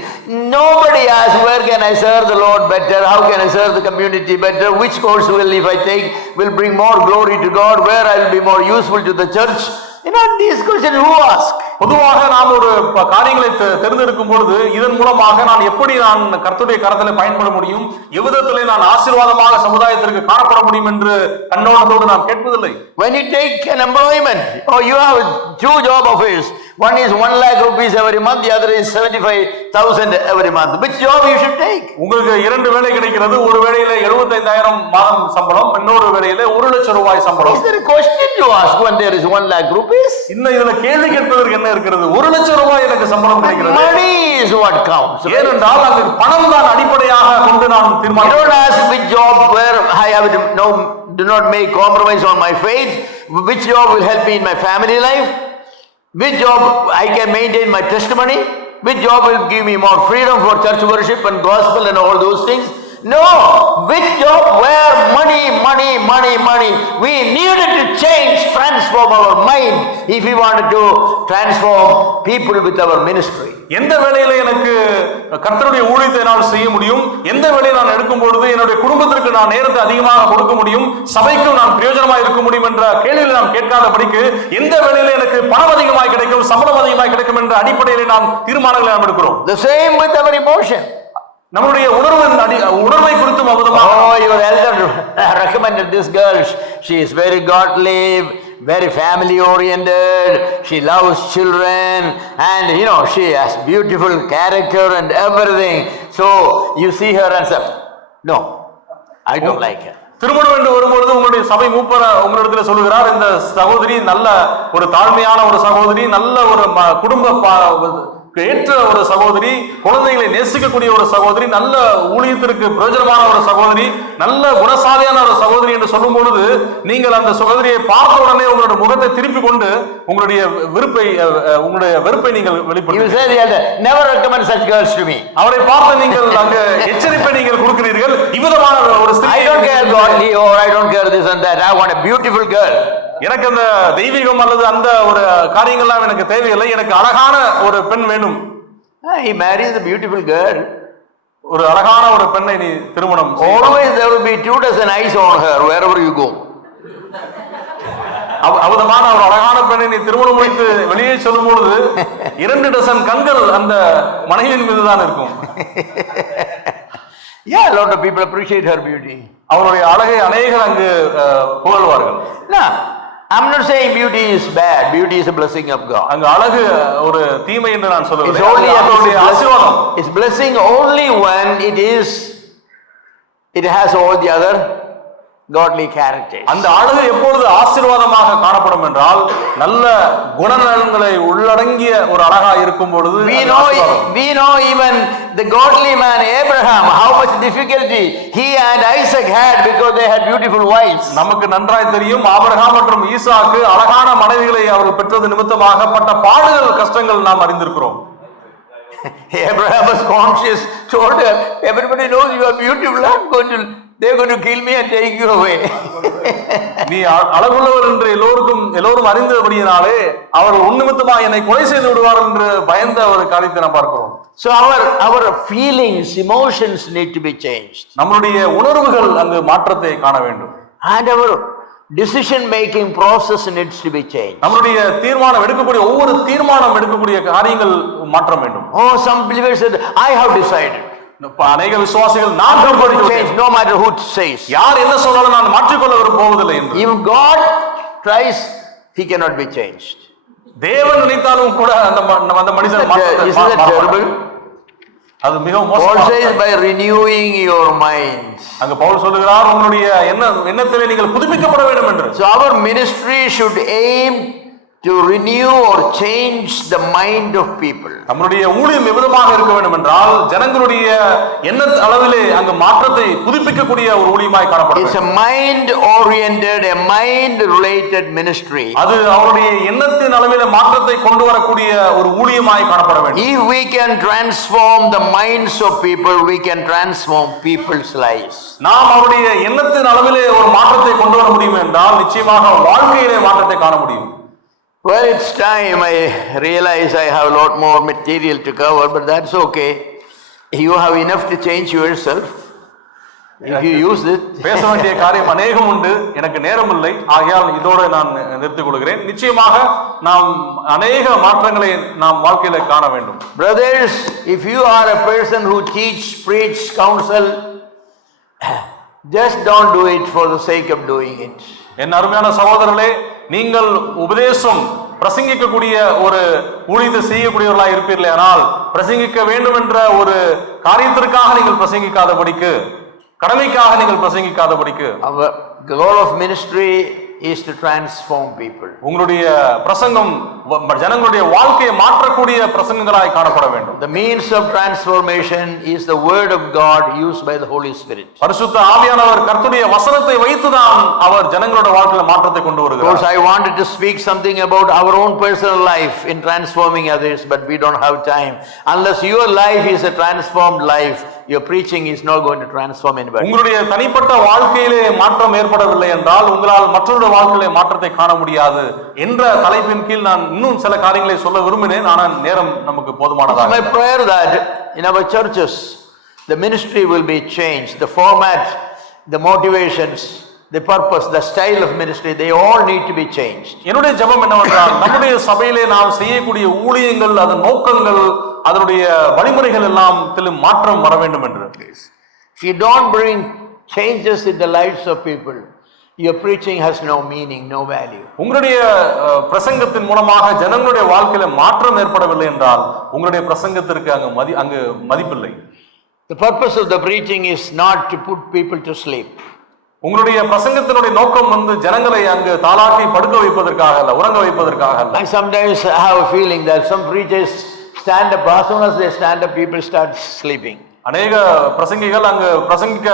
Nobody asks, where can I serve the Lord better? How can I serve the community better? Which course if I take, will bring more glory to God? Where I will be more useful to the church? These questions who ask? பொதுவாக நாம் ஒரு காரியங்களை தெரிந்திருக்கும் பொழுது இதன் மூலமாக நான் எப்படி நான் கர்த்தருடைய கரத்தில் பயன்பட முடியும், எவ்விதத்திலே நான் ஆசீர்வாதமாக சமுதாயத்திற்கு காணப்பட முடியும் என்று கண்ணோட்டத்தோடு நாம் கேட்பதில்லை. When you take an employment, you have 2 job offers. One is 1 lakh rupees every month, the other is 75,000 every month. Which job you should take? உங்களுக்கு 2 வேலை கிடைக்கிறது. ஒரு வேளையில 75,000 மாதம் சம்பளம், இன்னொரு வேளையில 1 லட்சம் ரூபாய் சம்பளம். Is there a question to ask when there is 1 lakh rupees? இன்னும் இதுல கேள்வி கேட்பதற்கு என்ன என்ன இருக்கிறது? 1,00,000 ரூபாய் எனக்கு சம்பளம் கிடைக்கிறது. Money is what counts. ஏனென்றால் அங்கு பணம் தான் அடிப்படையாக கொண்டு நான் You தீர்மானம். don't ask which job where I have to do not make compromise on my faith, which job will help me in my family life, which job I can maintain my testimony, which job will give me more freedom for church worship and gospel and all those things. No, which job, where money. We needed to change, transform our mind if we wanted to transform people with our ministry. எந்த வேளையில எனக்கு கர்த்தருடைய ஊழியத்தை என்னால் செய்ய முடியும், எந்த வேளையை நான் எடுக்கும் பொழுது என்னுடைய குடும்பத்திற்கு நான் நேரத்தை அதிகமாக கொடுக்க முடியும், சபைக்கும் நான் பிரயோஜனமாக இருக்க முடியும் என்ற கேள்வியில் நாம் கேட்காதபடிக்கு எந்த வேளையில எனக்கு பணம் அதிகமாக கிடைக்கும், சம்பளம் அதிகமாக கிடைக்கும் என்ற அடிப்படையில் நாம் தீர்மானங்களை நாம் எடுக்கிறோம். The same with our emotion. நம்முடைய உணர்வை குறித்தும் அபதமாக. Oh, your elder recommended this girl. She is very godly, very family oriented. She loves children, and she has beautiful character and everything. So you see her and say, no, I don't like her. திருமணம் என்று வரும்பொழுது உங்களுடைய சபை மூப்பர் உங்களிடத்தில் சொல்லுகிறார், இந்த சகோதரி நல்ல ஒரு தாழ்மையான ஒரு சகோதரி, நல்ல ஒரு குடும்ப ஏற்ற ஒரு சகோதரி, குழந்தைகளை நேசிக்கக்கூடிய ஒரு சகோதரி, நல்ல ஊழியத்திற்கு பிரயோஜனமான ஒரு சகோதரி, நல்ல குணசாலியான ஒரு சகோதரி என்று சொல்லும் பொழுது நீங்கள் அந்த சகோதரியை பார்த்த உடனே உங்களுடைய முகத்தை திருப்பி கொண்டு உங்களுடைய வெறுப்பை நீங்கள் வெளிப்படுத்துகிறீர்கள். அவரை பார்த்து நீங்கள் அங்கு எச்சரிப்பை நீங்கள் கொடுக்கிறீர்கள். இவ்விதமான ஒரு I don't care godly or I don't care this and that. I want a beautiful girl. எனக்கு அந்த தெய்வீகம் அல்லது அந்த ஒரு காரியங்கள்லாம் எனக்கு தேவையில்லை, எனக்கு அழகான ஒரு பெண் வேணும். He marries a beautiful girl. ஒரு அழகான ஒரு பெண்ணை நீ திருமணம். Always there will be 2 dozen eyes on her wherever you go. அவதமான ஒரு அழகான பெண்ணை நீ திருமணம் முடித்து வெளியே சொல்லும் பொழுது 2 டசன் கண்கள் அந்த மனைவியின் மீது தான் இருக்கும். Yeah, a lot of people appreciate her beauty. அவருடைய அழகை அநேகர் அங்கு புகழ்வார்கள். No, I'm not saying beauty is bad. Beauty is a blessing of God. அங்கு அழகு ஒரு தீமை என்று நான் சொல்லவில்லை. It's only அவருடைய ஆசீர்வாதம். It's blessing only when it has all the other godly characters. அந்த அழகு எப்பொழுது ஆசீர்வாதமாக காணப்படும் என்றால் நல்ல குணநலன்களை உள்ளடங்கிய ஒரு அழகா இருக்கும் பொழுது. We know even the godly man Abraham, how much difficulty he and Isaac had because they had beautiful wives. நமக்கு நன்றாய் தெரியும் ஆபிரகாம் மற்றும் ஈசாக்கு அழகான மனைவிகளை அவர்கள் பெற்றது நிமித்தமாக பட்ட பாடுகள் கஷ்டங்கள் நாம் அறிந்திருக்கிறோம். Abraham was conscious, told her, everybody knows you are beautiful, they're going to kill me and take you away. நீ அழகுள்ளவர் என்று எல்லோரும் அறிந்தபடியினாலே அவர் உன்னிமித்தமாக என்னை கொலை செய்து விடுவார் என்று பயந்த ஒரு காரியத்தை நாம் பார்க்கிறோம். So our feelings, emotions need to be changed. நம்மளுடைய உணர்வுகள் அங்கு மாற்றத்தை காண வேண்டும். And our decision making process needs to be changed. நம்மளுடைய தீர்மானம் எடுக்கக்கூடிய காரியங்கள் மாற்ற வேண்டும். Oh, some believers said, I have decided. அநேக விசுவாசிகள் நான் change no matter who says. யார் என்ன சொன்னாலும் நான் மாற்றிக்கொள்ள போவதில்லை என்று. If God tries, he cannot be changed. தேவன் நினைத்தாலும் கூட அந்த மனிதன் மாற்றப்பட. அது மிகவும் மோசமானது. Paul says by renewing your mind. அங்க பவுல் சொல்லுகிறார் உங்களுடைய எண்ணத்திலே நீங்கள் புதுப்பிக்கப்பட வேண்டும் என்று. So our ministry should aim to renew or change the mind of people. நம்மளுடைய ஊழியம் எவ்விதமாக இருக்க வேண்டும் என்றால் ஜனங்களுடைய எண்ண அளவிலே அங்க மாற்றத்தை புதுப்பிக்கக்கூடிய ஒரு ஊழியமாய் காணப்படும். It's a mind oriented, a mind related ministry. அது அவருடைய எண்ணத்தின் அளவிலே மாற்றத்தை கொண்டு வரக்கூடிய ஒரு ஊழியமாய் காணப்பட வேண்டும். If we can transform the minds of people, we can transform people's lives. நாம் அவருடைய எண்ணத்தின் அளவிலே ஒரு மாற்றத்தை கொண்டு வர முடியும் என்றால் நிச்சயமாக வாழ்க்கையிலே மாற்றத்தை காண முடியும். Well, it's time. I realize I have a lot more material to cover, but that's okay. You have enough to change yourself if you use it. பேச வேண்டிய காரியம் அநேகம் உண்டு, எனக்கு நேரம் இல்லை, ஆகையால் இதோட நான் நிறுத்திக் கொள்கிறேன். நிச்சயமாக நாம் அநேக மாற்றங்களை நாம் வாழ்க்கையில காண வேண்டும். Brothers, if you are a person who teach, preach, counsel, just don't do it for the sake of doing it. என் அருமையான சகோதரர்களே, நீங்கள் உபதேசம் பிரசங்கிக்கக்கூடிய ஒரு ஊழியத்தை செய்யக்கூடியவர்களாக இருப்பீர்களே, ஆனால் பிரசங்கிக்க வேண்டும் என்ற ஒரு காரியத்திற்காக நீங்கள் பிரசங்கிக்காதபடிக்கு, கடமைக்காக நீங்கள் பிரசங்கிக்காதபடிக்கு. Our goal of ministry is to transform people. உங்களுடைய பிரசங்கம் ஜனங்களுடைய வாழ்க்கையை மாற்றக்கூடிய பிரசங்கங்களாய் காணப்பட வேண்டும். The means of transformation is the word of God used by the Holy Spirit. பரிசுத்த ஆவியானவர் கர்த்தருடைய வசனத்தை வைத்துதான் அவர் ஜனங்களுடைய வாழ்க்கையில மாற்றத்தை கொண்டு Of வருகிறார். course, I wanted to speak something about our own personal life in transforming others, but we don't have time. Unless your life is a transformed life, your preaching is not going to transform anybody. உங்களுடைய தனிப்பட்ட வாழ்க்கையிலே மாற்றம் ஏற்படவில்லை என்றால் உங்களால் மற்றொரு வாழ்க்கையிலே மாற்றத்தை காண முடியாது என்ற தலைப்பின் கீழ் நான் இன்னும் சில காரியங்களை சொல்ல விரும்பினேன். ஆனால் நேரம் நமக்கு போதுமானதாக. It's my prayer that in our churches the ministry will be changed, the format, the motivations, the purpose, the style of ministry, they all need to be changed. என்னுடைய ஜெபம் என்னவென்றால் நம்முடைய சபையிலே நாம் செய்யக்கூடிய ஊழியங்கள், அதன் நோக்கங்கள், அதனுடைய வழிமுறைகள் எல்லாம் மாற்றம் வர வேண்டும் என்று. If you don't bring changes in the lives of people, your preaching has no meaning, no value. உங்களுடைய பிரசங்கத்தின் மூலமாக ஜனங்களுடைய வாழ்க்கையில மாற்றம் ஏற்படவில்லை என்றால் உங்களுடைய பிரசங்கத்திற்கு அங்கு மதிப்பில்லை. The purpose of the preaching is not to put people to sleep. உங்களுடைய பிரசங்கத்தினுடைய நோக்கம் ஜனங்களை அங்கு தாளாட்டி படுக்க வைப்பதற்காக அல்ல, உறங்க வைப்பதற்காக அல்ல. I sometimes have a feeling that some preachers stand up, as soon as they stand up, people start sleeping. அநேக பிரசங்கிகள் அங்கு பிரசங்கிக்க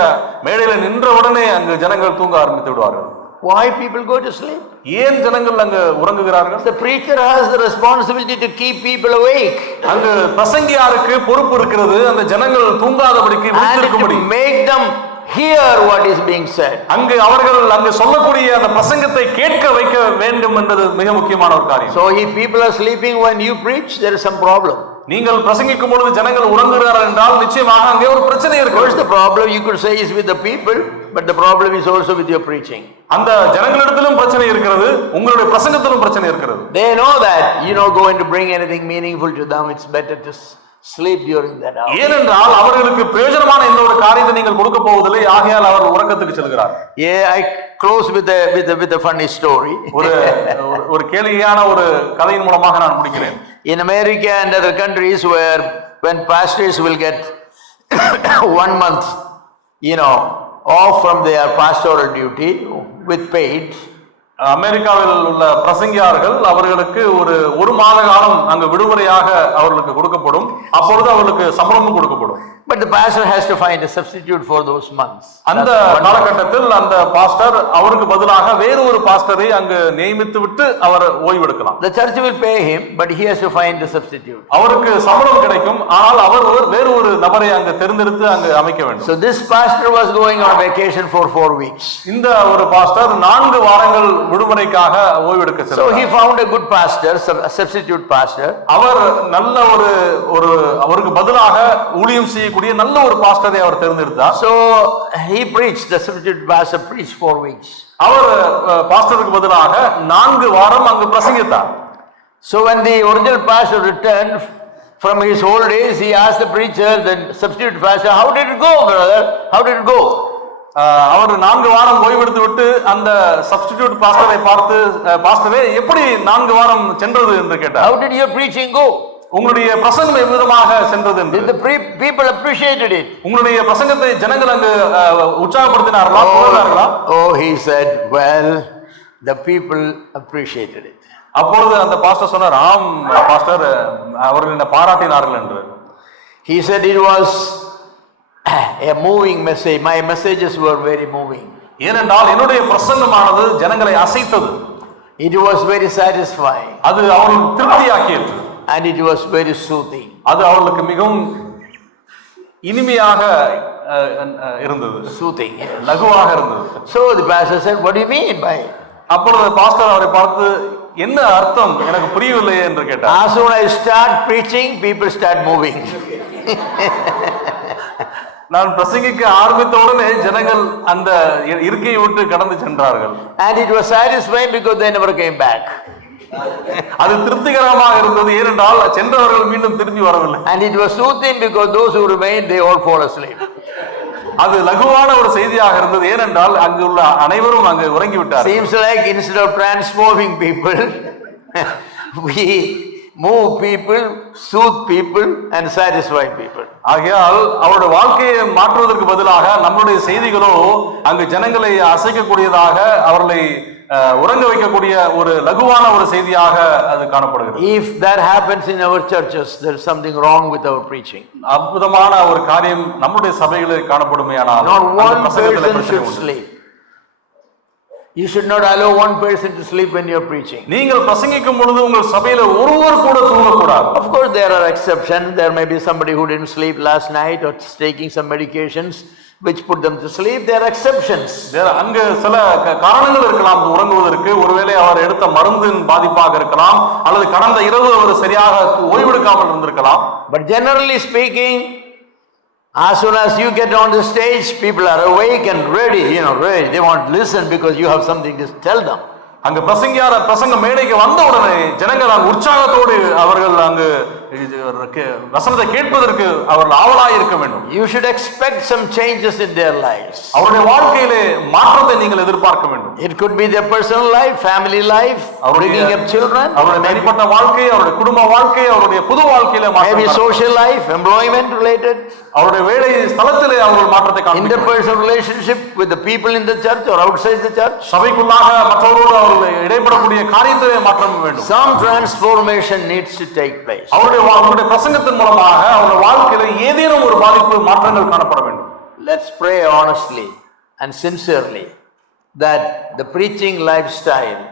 மேடையில நின்ற உடனே அங்கு ஜனங்கள் தூங்க ஆரம்பித்து விடுவார்கள். Why people go to sleep? ஏன் ஜனங்கள் அங்கு உறங்குகிறார்கள்? The preacher has the responsibility to keep people awake. அங்கு பிரசங்கியாருக்கு பொறுப்பு இருக்கிறது அந்த ஜனங்கள் தூங்காதபடிக்கு விழித்திருக்கும்படி. And make them hear what is being said. அங்கு அவர்கள் அங்கு சொல்லக்கூடிய அந்த பிரசங்கத்தை கேட்க வைக்க வேண்டும் என்பது மிக முக்கியமான ஒரு காரியம். So if people are sleeping when you preach, there is some problem. நீங்கள் பிரசங்கிக்கும் பொழுது ஜனங்கள் உறங்குகிறார்கள் என்றால் நிச்சயமாக அங்கே ஒரு பிரச்சனை இருக்கு. What is the problem? You could say is with the people, but the problem is also with your preaching. அந்த ஜனங்களிடத்திலும் பிரச்சனை இருக்கிறது, உங்களுடைய பிரசங்கத்திலும் பிரச்சனை இருக்கிறது. They know that you're not going to bring anything meaningful to them. It's better to sleep during that hour. ஏனென்றால் அவர்களுக்கு பிரயோஜனமான எந்த ஒரு காரியத்தை நீங்கள் கொடுக்க போவதில்லை, ஆகையால் அவர் உறக்கத்துக்கு செல்கிறார். Yeah, I close with a funny story. ஒரு கேலியான ஒரு கதையின் மூலமாக நான் முடிக்கிறேன். In America and other countries where when pastors will get 1 month, off from their pastoral duty with paid. அமெரிக்காவில் உள்ள பிரசங்கியார்கள் அவர்களுக்கு ஒரு மாத காலம் அங்கு விடுமுறையாக அவர்களுக்கு கொடுக்கப்படும். அப்பொழுது அவர்களுக்கு சம்பளமும் கொடுக்கப்படும். But the pastor has to find a substitute for those months. அந்த காலகட்டத்தில் அந்த பாஸ்டர் அவருக்கு பதிலாக வேறு ஒரு பாஸ்டரை அங்கு நியமித்து விட்டு அவர் ஓய்வெடுக்கலாம். The church will pay him, but he has to find the substitute. அவருக்கு சம்பளம் கிடைக்கும், ஆனால் அவர் வேறு ஒரு நபரை அங்கு தேர்ந்தெடுத்து அங்கு அமைக்க வேண்டும். So this pastor was going on vacation for 4 weeks. இந்த ஒரு பாஸ்டர் 4 வாரங்கள் விடுமுறைக்காக ஓய்வெடுக்க சென்றார். So he found a good pastor, a substitute pastor. அவர் நல்ல அவருக்கு பதிலாக ஊழியம் செய்யக்கூடிய நல்ல ஒரு பாஸ்டரை அவர் தேர்ந்தெடுத்தார். So he preached, the substitute pastor preached 4 weeks. அவர் பாஸ்டருக்கு பதிலாக 4 வாரம் அங்கு பிரசங்கித்தார். So when the original pastor returned from his old days, he asked the preacher, the substitute pastor, how did it go, brother? How did it go? அவர் 4 வாரம் ஓய்வெடுத்து விட்டு அந்த substitute பாஸ்டரை பார்த்து, பாஸ்டரே எப்படி 4 வாரம் சென்றது என்று கேட்டார். How did your preaching go? உங்களுடைய பிரசங்கம் எவ்விதமாக சென்றது என்று. Did the people appreciated it? உங்களுடைய பிரசங்கத்தை ஜனங்கள் அங்கு உற்சாகப்படுத்தினார்களா, புகழ்ந்தார்களா? Oh, he said, well, the people appreciated it. அப்பொழுது அந்த பாஸ்டர் சொன்னார், ஆம் பாஸ்டர், அவர்கள் என்ன பாராட்டினார்கள் என்று. He said it was a moving message. My messages were very moving. ஏனென்றால் என்னுடைய பிரசங்கமானது ஜனங்களை அசைத்தது. It was very satisfying. அது அவர்களுக்கு திருப்தியாக்கியது. And it was very soothing. அது அவர்களுக்கு மிகவும் இனிமையாக இருந்தது. Soothing. லகுவாக இருந்தது. So the pastor said, what do you mean by it? அப்பொழுது பாஸ்டர் அவரை பார்த்து, என்ன அர்த்தம் எனக்கு புரியவில்லையே என்று கேட்டார். As soon as I start preaching, people start moving. நான் பிரசங்கிக்க ஆரம்பித்த உடனே ஜனங்கள் அந்த இருக்கையை விட்டு கடந்து சென்றார்கள். And it was satisfying because they never came back. அது திருப்திகரமாக இருந்தது, ஏனென்றால் சென்றவர்கள் மீண்டும் திரும்பி வரவில்லை. And it was soothing because those who remained, they all fall asleep. அது லகுவான ஒரு செய்தியாக இருந்தது, ஏனென்றால் அங்கு உள்ள அனைவரும் அங்கு உறங்கி விட்டார்கள். Seems like instead of transforming people, we move people, soothe people and satisfy people. ஆகையால் அவருடைய வாழ்க்கையை மாற்றுவதற்கு பதிலாக நம்முடைய செய்திகளோ அங்கு ஜனங்களை அசைக்கக்கூடியதாக, அவர்களை உறங்க வைக்கக்கூடிய ஒரு லகுவான ஒரு செய்தியாக அது காணப்படுகிறது. If that happens in our churches, there is something wrong with our preaching. அற்புதமான ஒரு காரியம் நம்முடைய சபைகளில் காணப்படுமேயானால் Not one person should sleep. You should not allow one person to sleep when you are preaching. நீங்கள் பிரசங்கிக்கும் பொழுது உங்கள் சபையில ஒருவர் கூட தூங்கக்கூடாது. Of course there are exceptions. There may be somebody who didn't sleep last night or taking some medications which put them to sleep. There are exceptions. அங்க சில காரணங்கள் இருக்கலாம் உறங்குவதற்கு. ஒருவேளை அவர் எடுத்த மருந்தின் பாதிப்பாக இருக்கலாம், அல்லது கடந்த இரவு அவர் சரியாக ஓய்வெடுக்காமல் இருந்திருக்கலாம். But generally speaking, as soon as you get on the stage, people are awake and ready, ready. They want to listen because you have something to tell them. அங்க பிரசங்க மேடைக்கு வந்த உடனே ஜனங்கள் அங்கு உற்சாகத்தோடு அவர்கள் அங்கு வசனத்தை கேட்பதற்கு அவர்கள் ஆவலாய் இருக்க வேண்டும். You should expect some changes in their lives. அவருடைய வாழ்க்கையிலே மாற்றத்தை நீங்கள் எதிர்பார்க்க வேண்டும். It could be their personal life, family life, bringing up children, அவருடைய தனிப்பட்ட வாழ்க்கை, அவருடைய குடும்ப வாழ்க்கை, அவருடைய பொது வாழ்க்கையில maybe social life, employment related, அவருடைய வேலை ஸ்தலத்திலே அவர்கள் மாற்றத்தை காண்பிக்க, interpersonal relationship with the people in the church or outside the church, சபைக்குள்ளாக மற்றவர்களோடு அவர்கள் இடைப்படக்கூடிய காரியத்திலே மாற்றம் வேண்டும். Some transformation needs to take place. அவருடைய பிரசங்கத்தின் மூலமாக அவருடைய வாழ்க்கையில ஏதேனும் ஒரு பாதிப்பு மாற்றங்கள் காணப்பட வேண்டும். Let's pray honestly and sincerely that the preaching lifestyle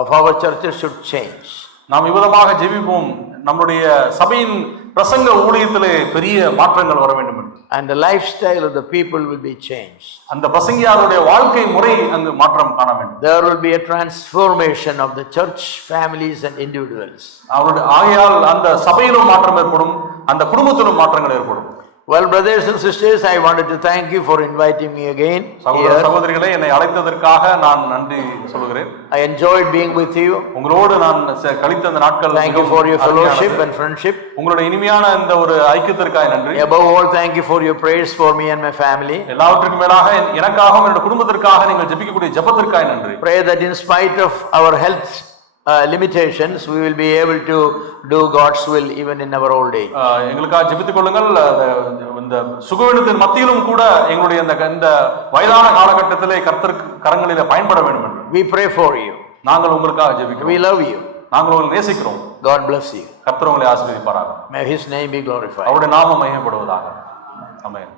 of our churches should change. நாம் இவ்விதமாக ஜெபிப்போம், நம்முடைய சபையின் பிரசங்க ஊழியத்திலே பெரிய மாற்றங்கள் வர வேண்டும் என்று. And the lifestyle of the people will be changed. அந்த பிரசங்கியாருடைய வாழ்க்கை முறை அங்கு மாற்றம் காண வேண்டும். There will be a transformation of the church families and individuals. அவருடைய ஆகையால் அந்த சபையிலும் மாற்றம் ஏற்படும், அந்த குடும்பத்திலும் மாற்றங்கள் ஏற்படும். Well, brothers and sisters, I wanted to thank you for inviting me again. சகோதரிகளே, என்னை அழைத்ததற்காக நான் நன்றி சொல்கிறேன். I enjoyed being with you. உங்களோடு நான் கழித்த அந்த நாட்கள். Thank you for your fellowship and friendship. உங்களுடைய இனிமையான இந்த ஒரு ஐக்கியத்திற்காக நன்றி. Above all, thank you for your prayers for me and my family. எல்லாவற்றுக்கும் மேலாக எனக்காகவும் என்னுடைய குடும்பத்திற்காக நீங்கள் ஜெபிக்கக்கூடிய ஜெபத்திற்காக நன்றி. Pray that in spite of our health limitations, we will be able to do God's will even in our old age. எங்களுக்காக ஜெபித்துக் கொள்ளுங்கள். இந்த சுகவீனத்தின் மத்தியிலும் கூட எங்களுடைய இந்த வயதான காலகட்டத்திலே கர்த்தர் கரங்களிலே பயன்பட வேண்டும் என்று we pray for you. நாங்கள் உங்களுக்காக ஜெபிக்கிறோம். We love you. நாங்கள் உங்களை நேசிக்கிறோம். God bless you. கர்த்தர் உங்களை ஆசீர்வதிப்பாராக. May his name be glorified. அவருடைய நாமம் மகிமைப்படுவதாக. ஆமென்.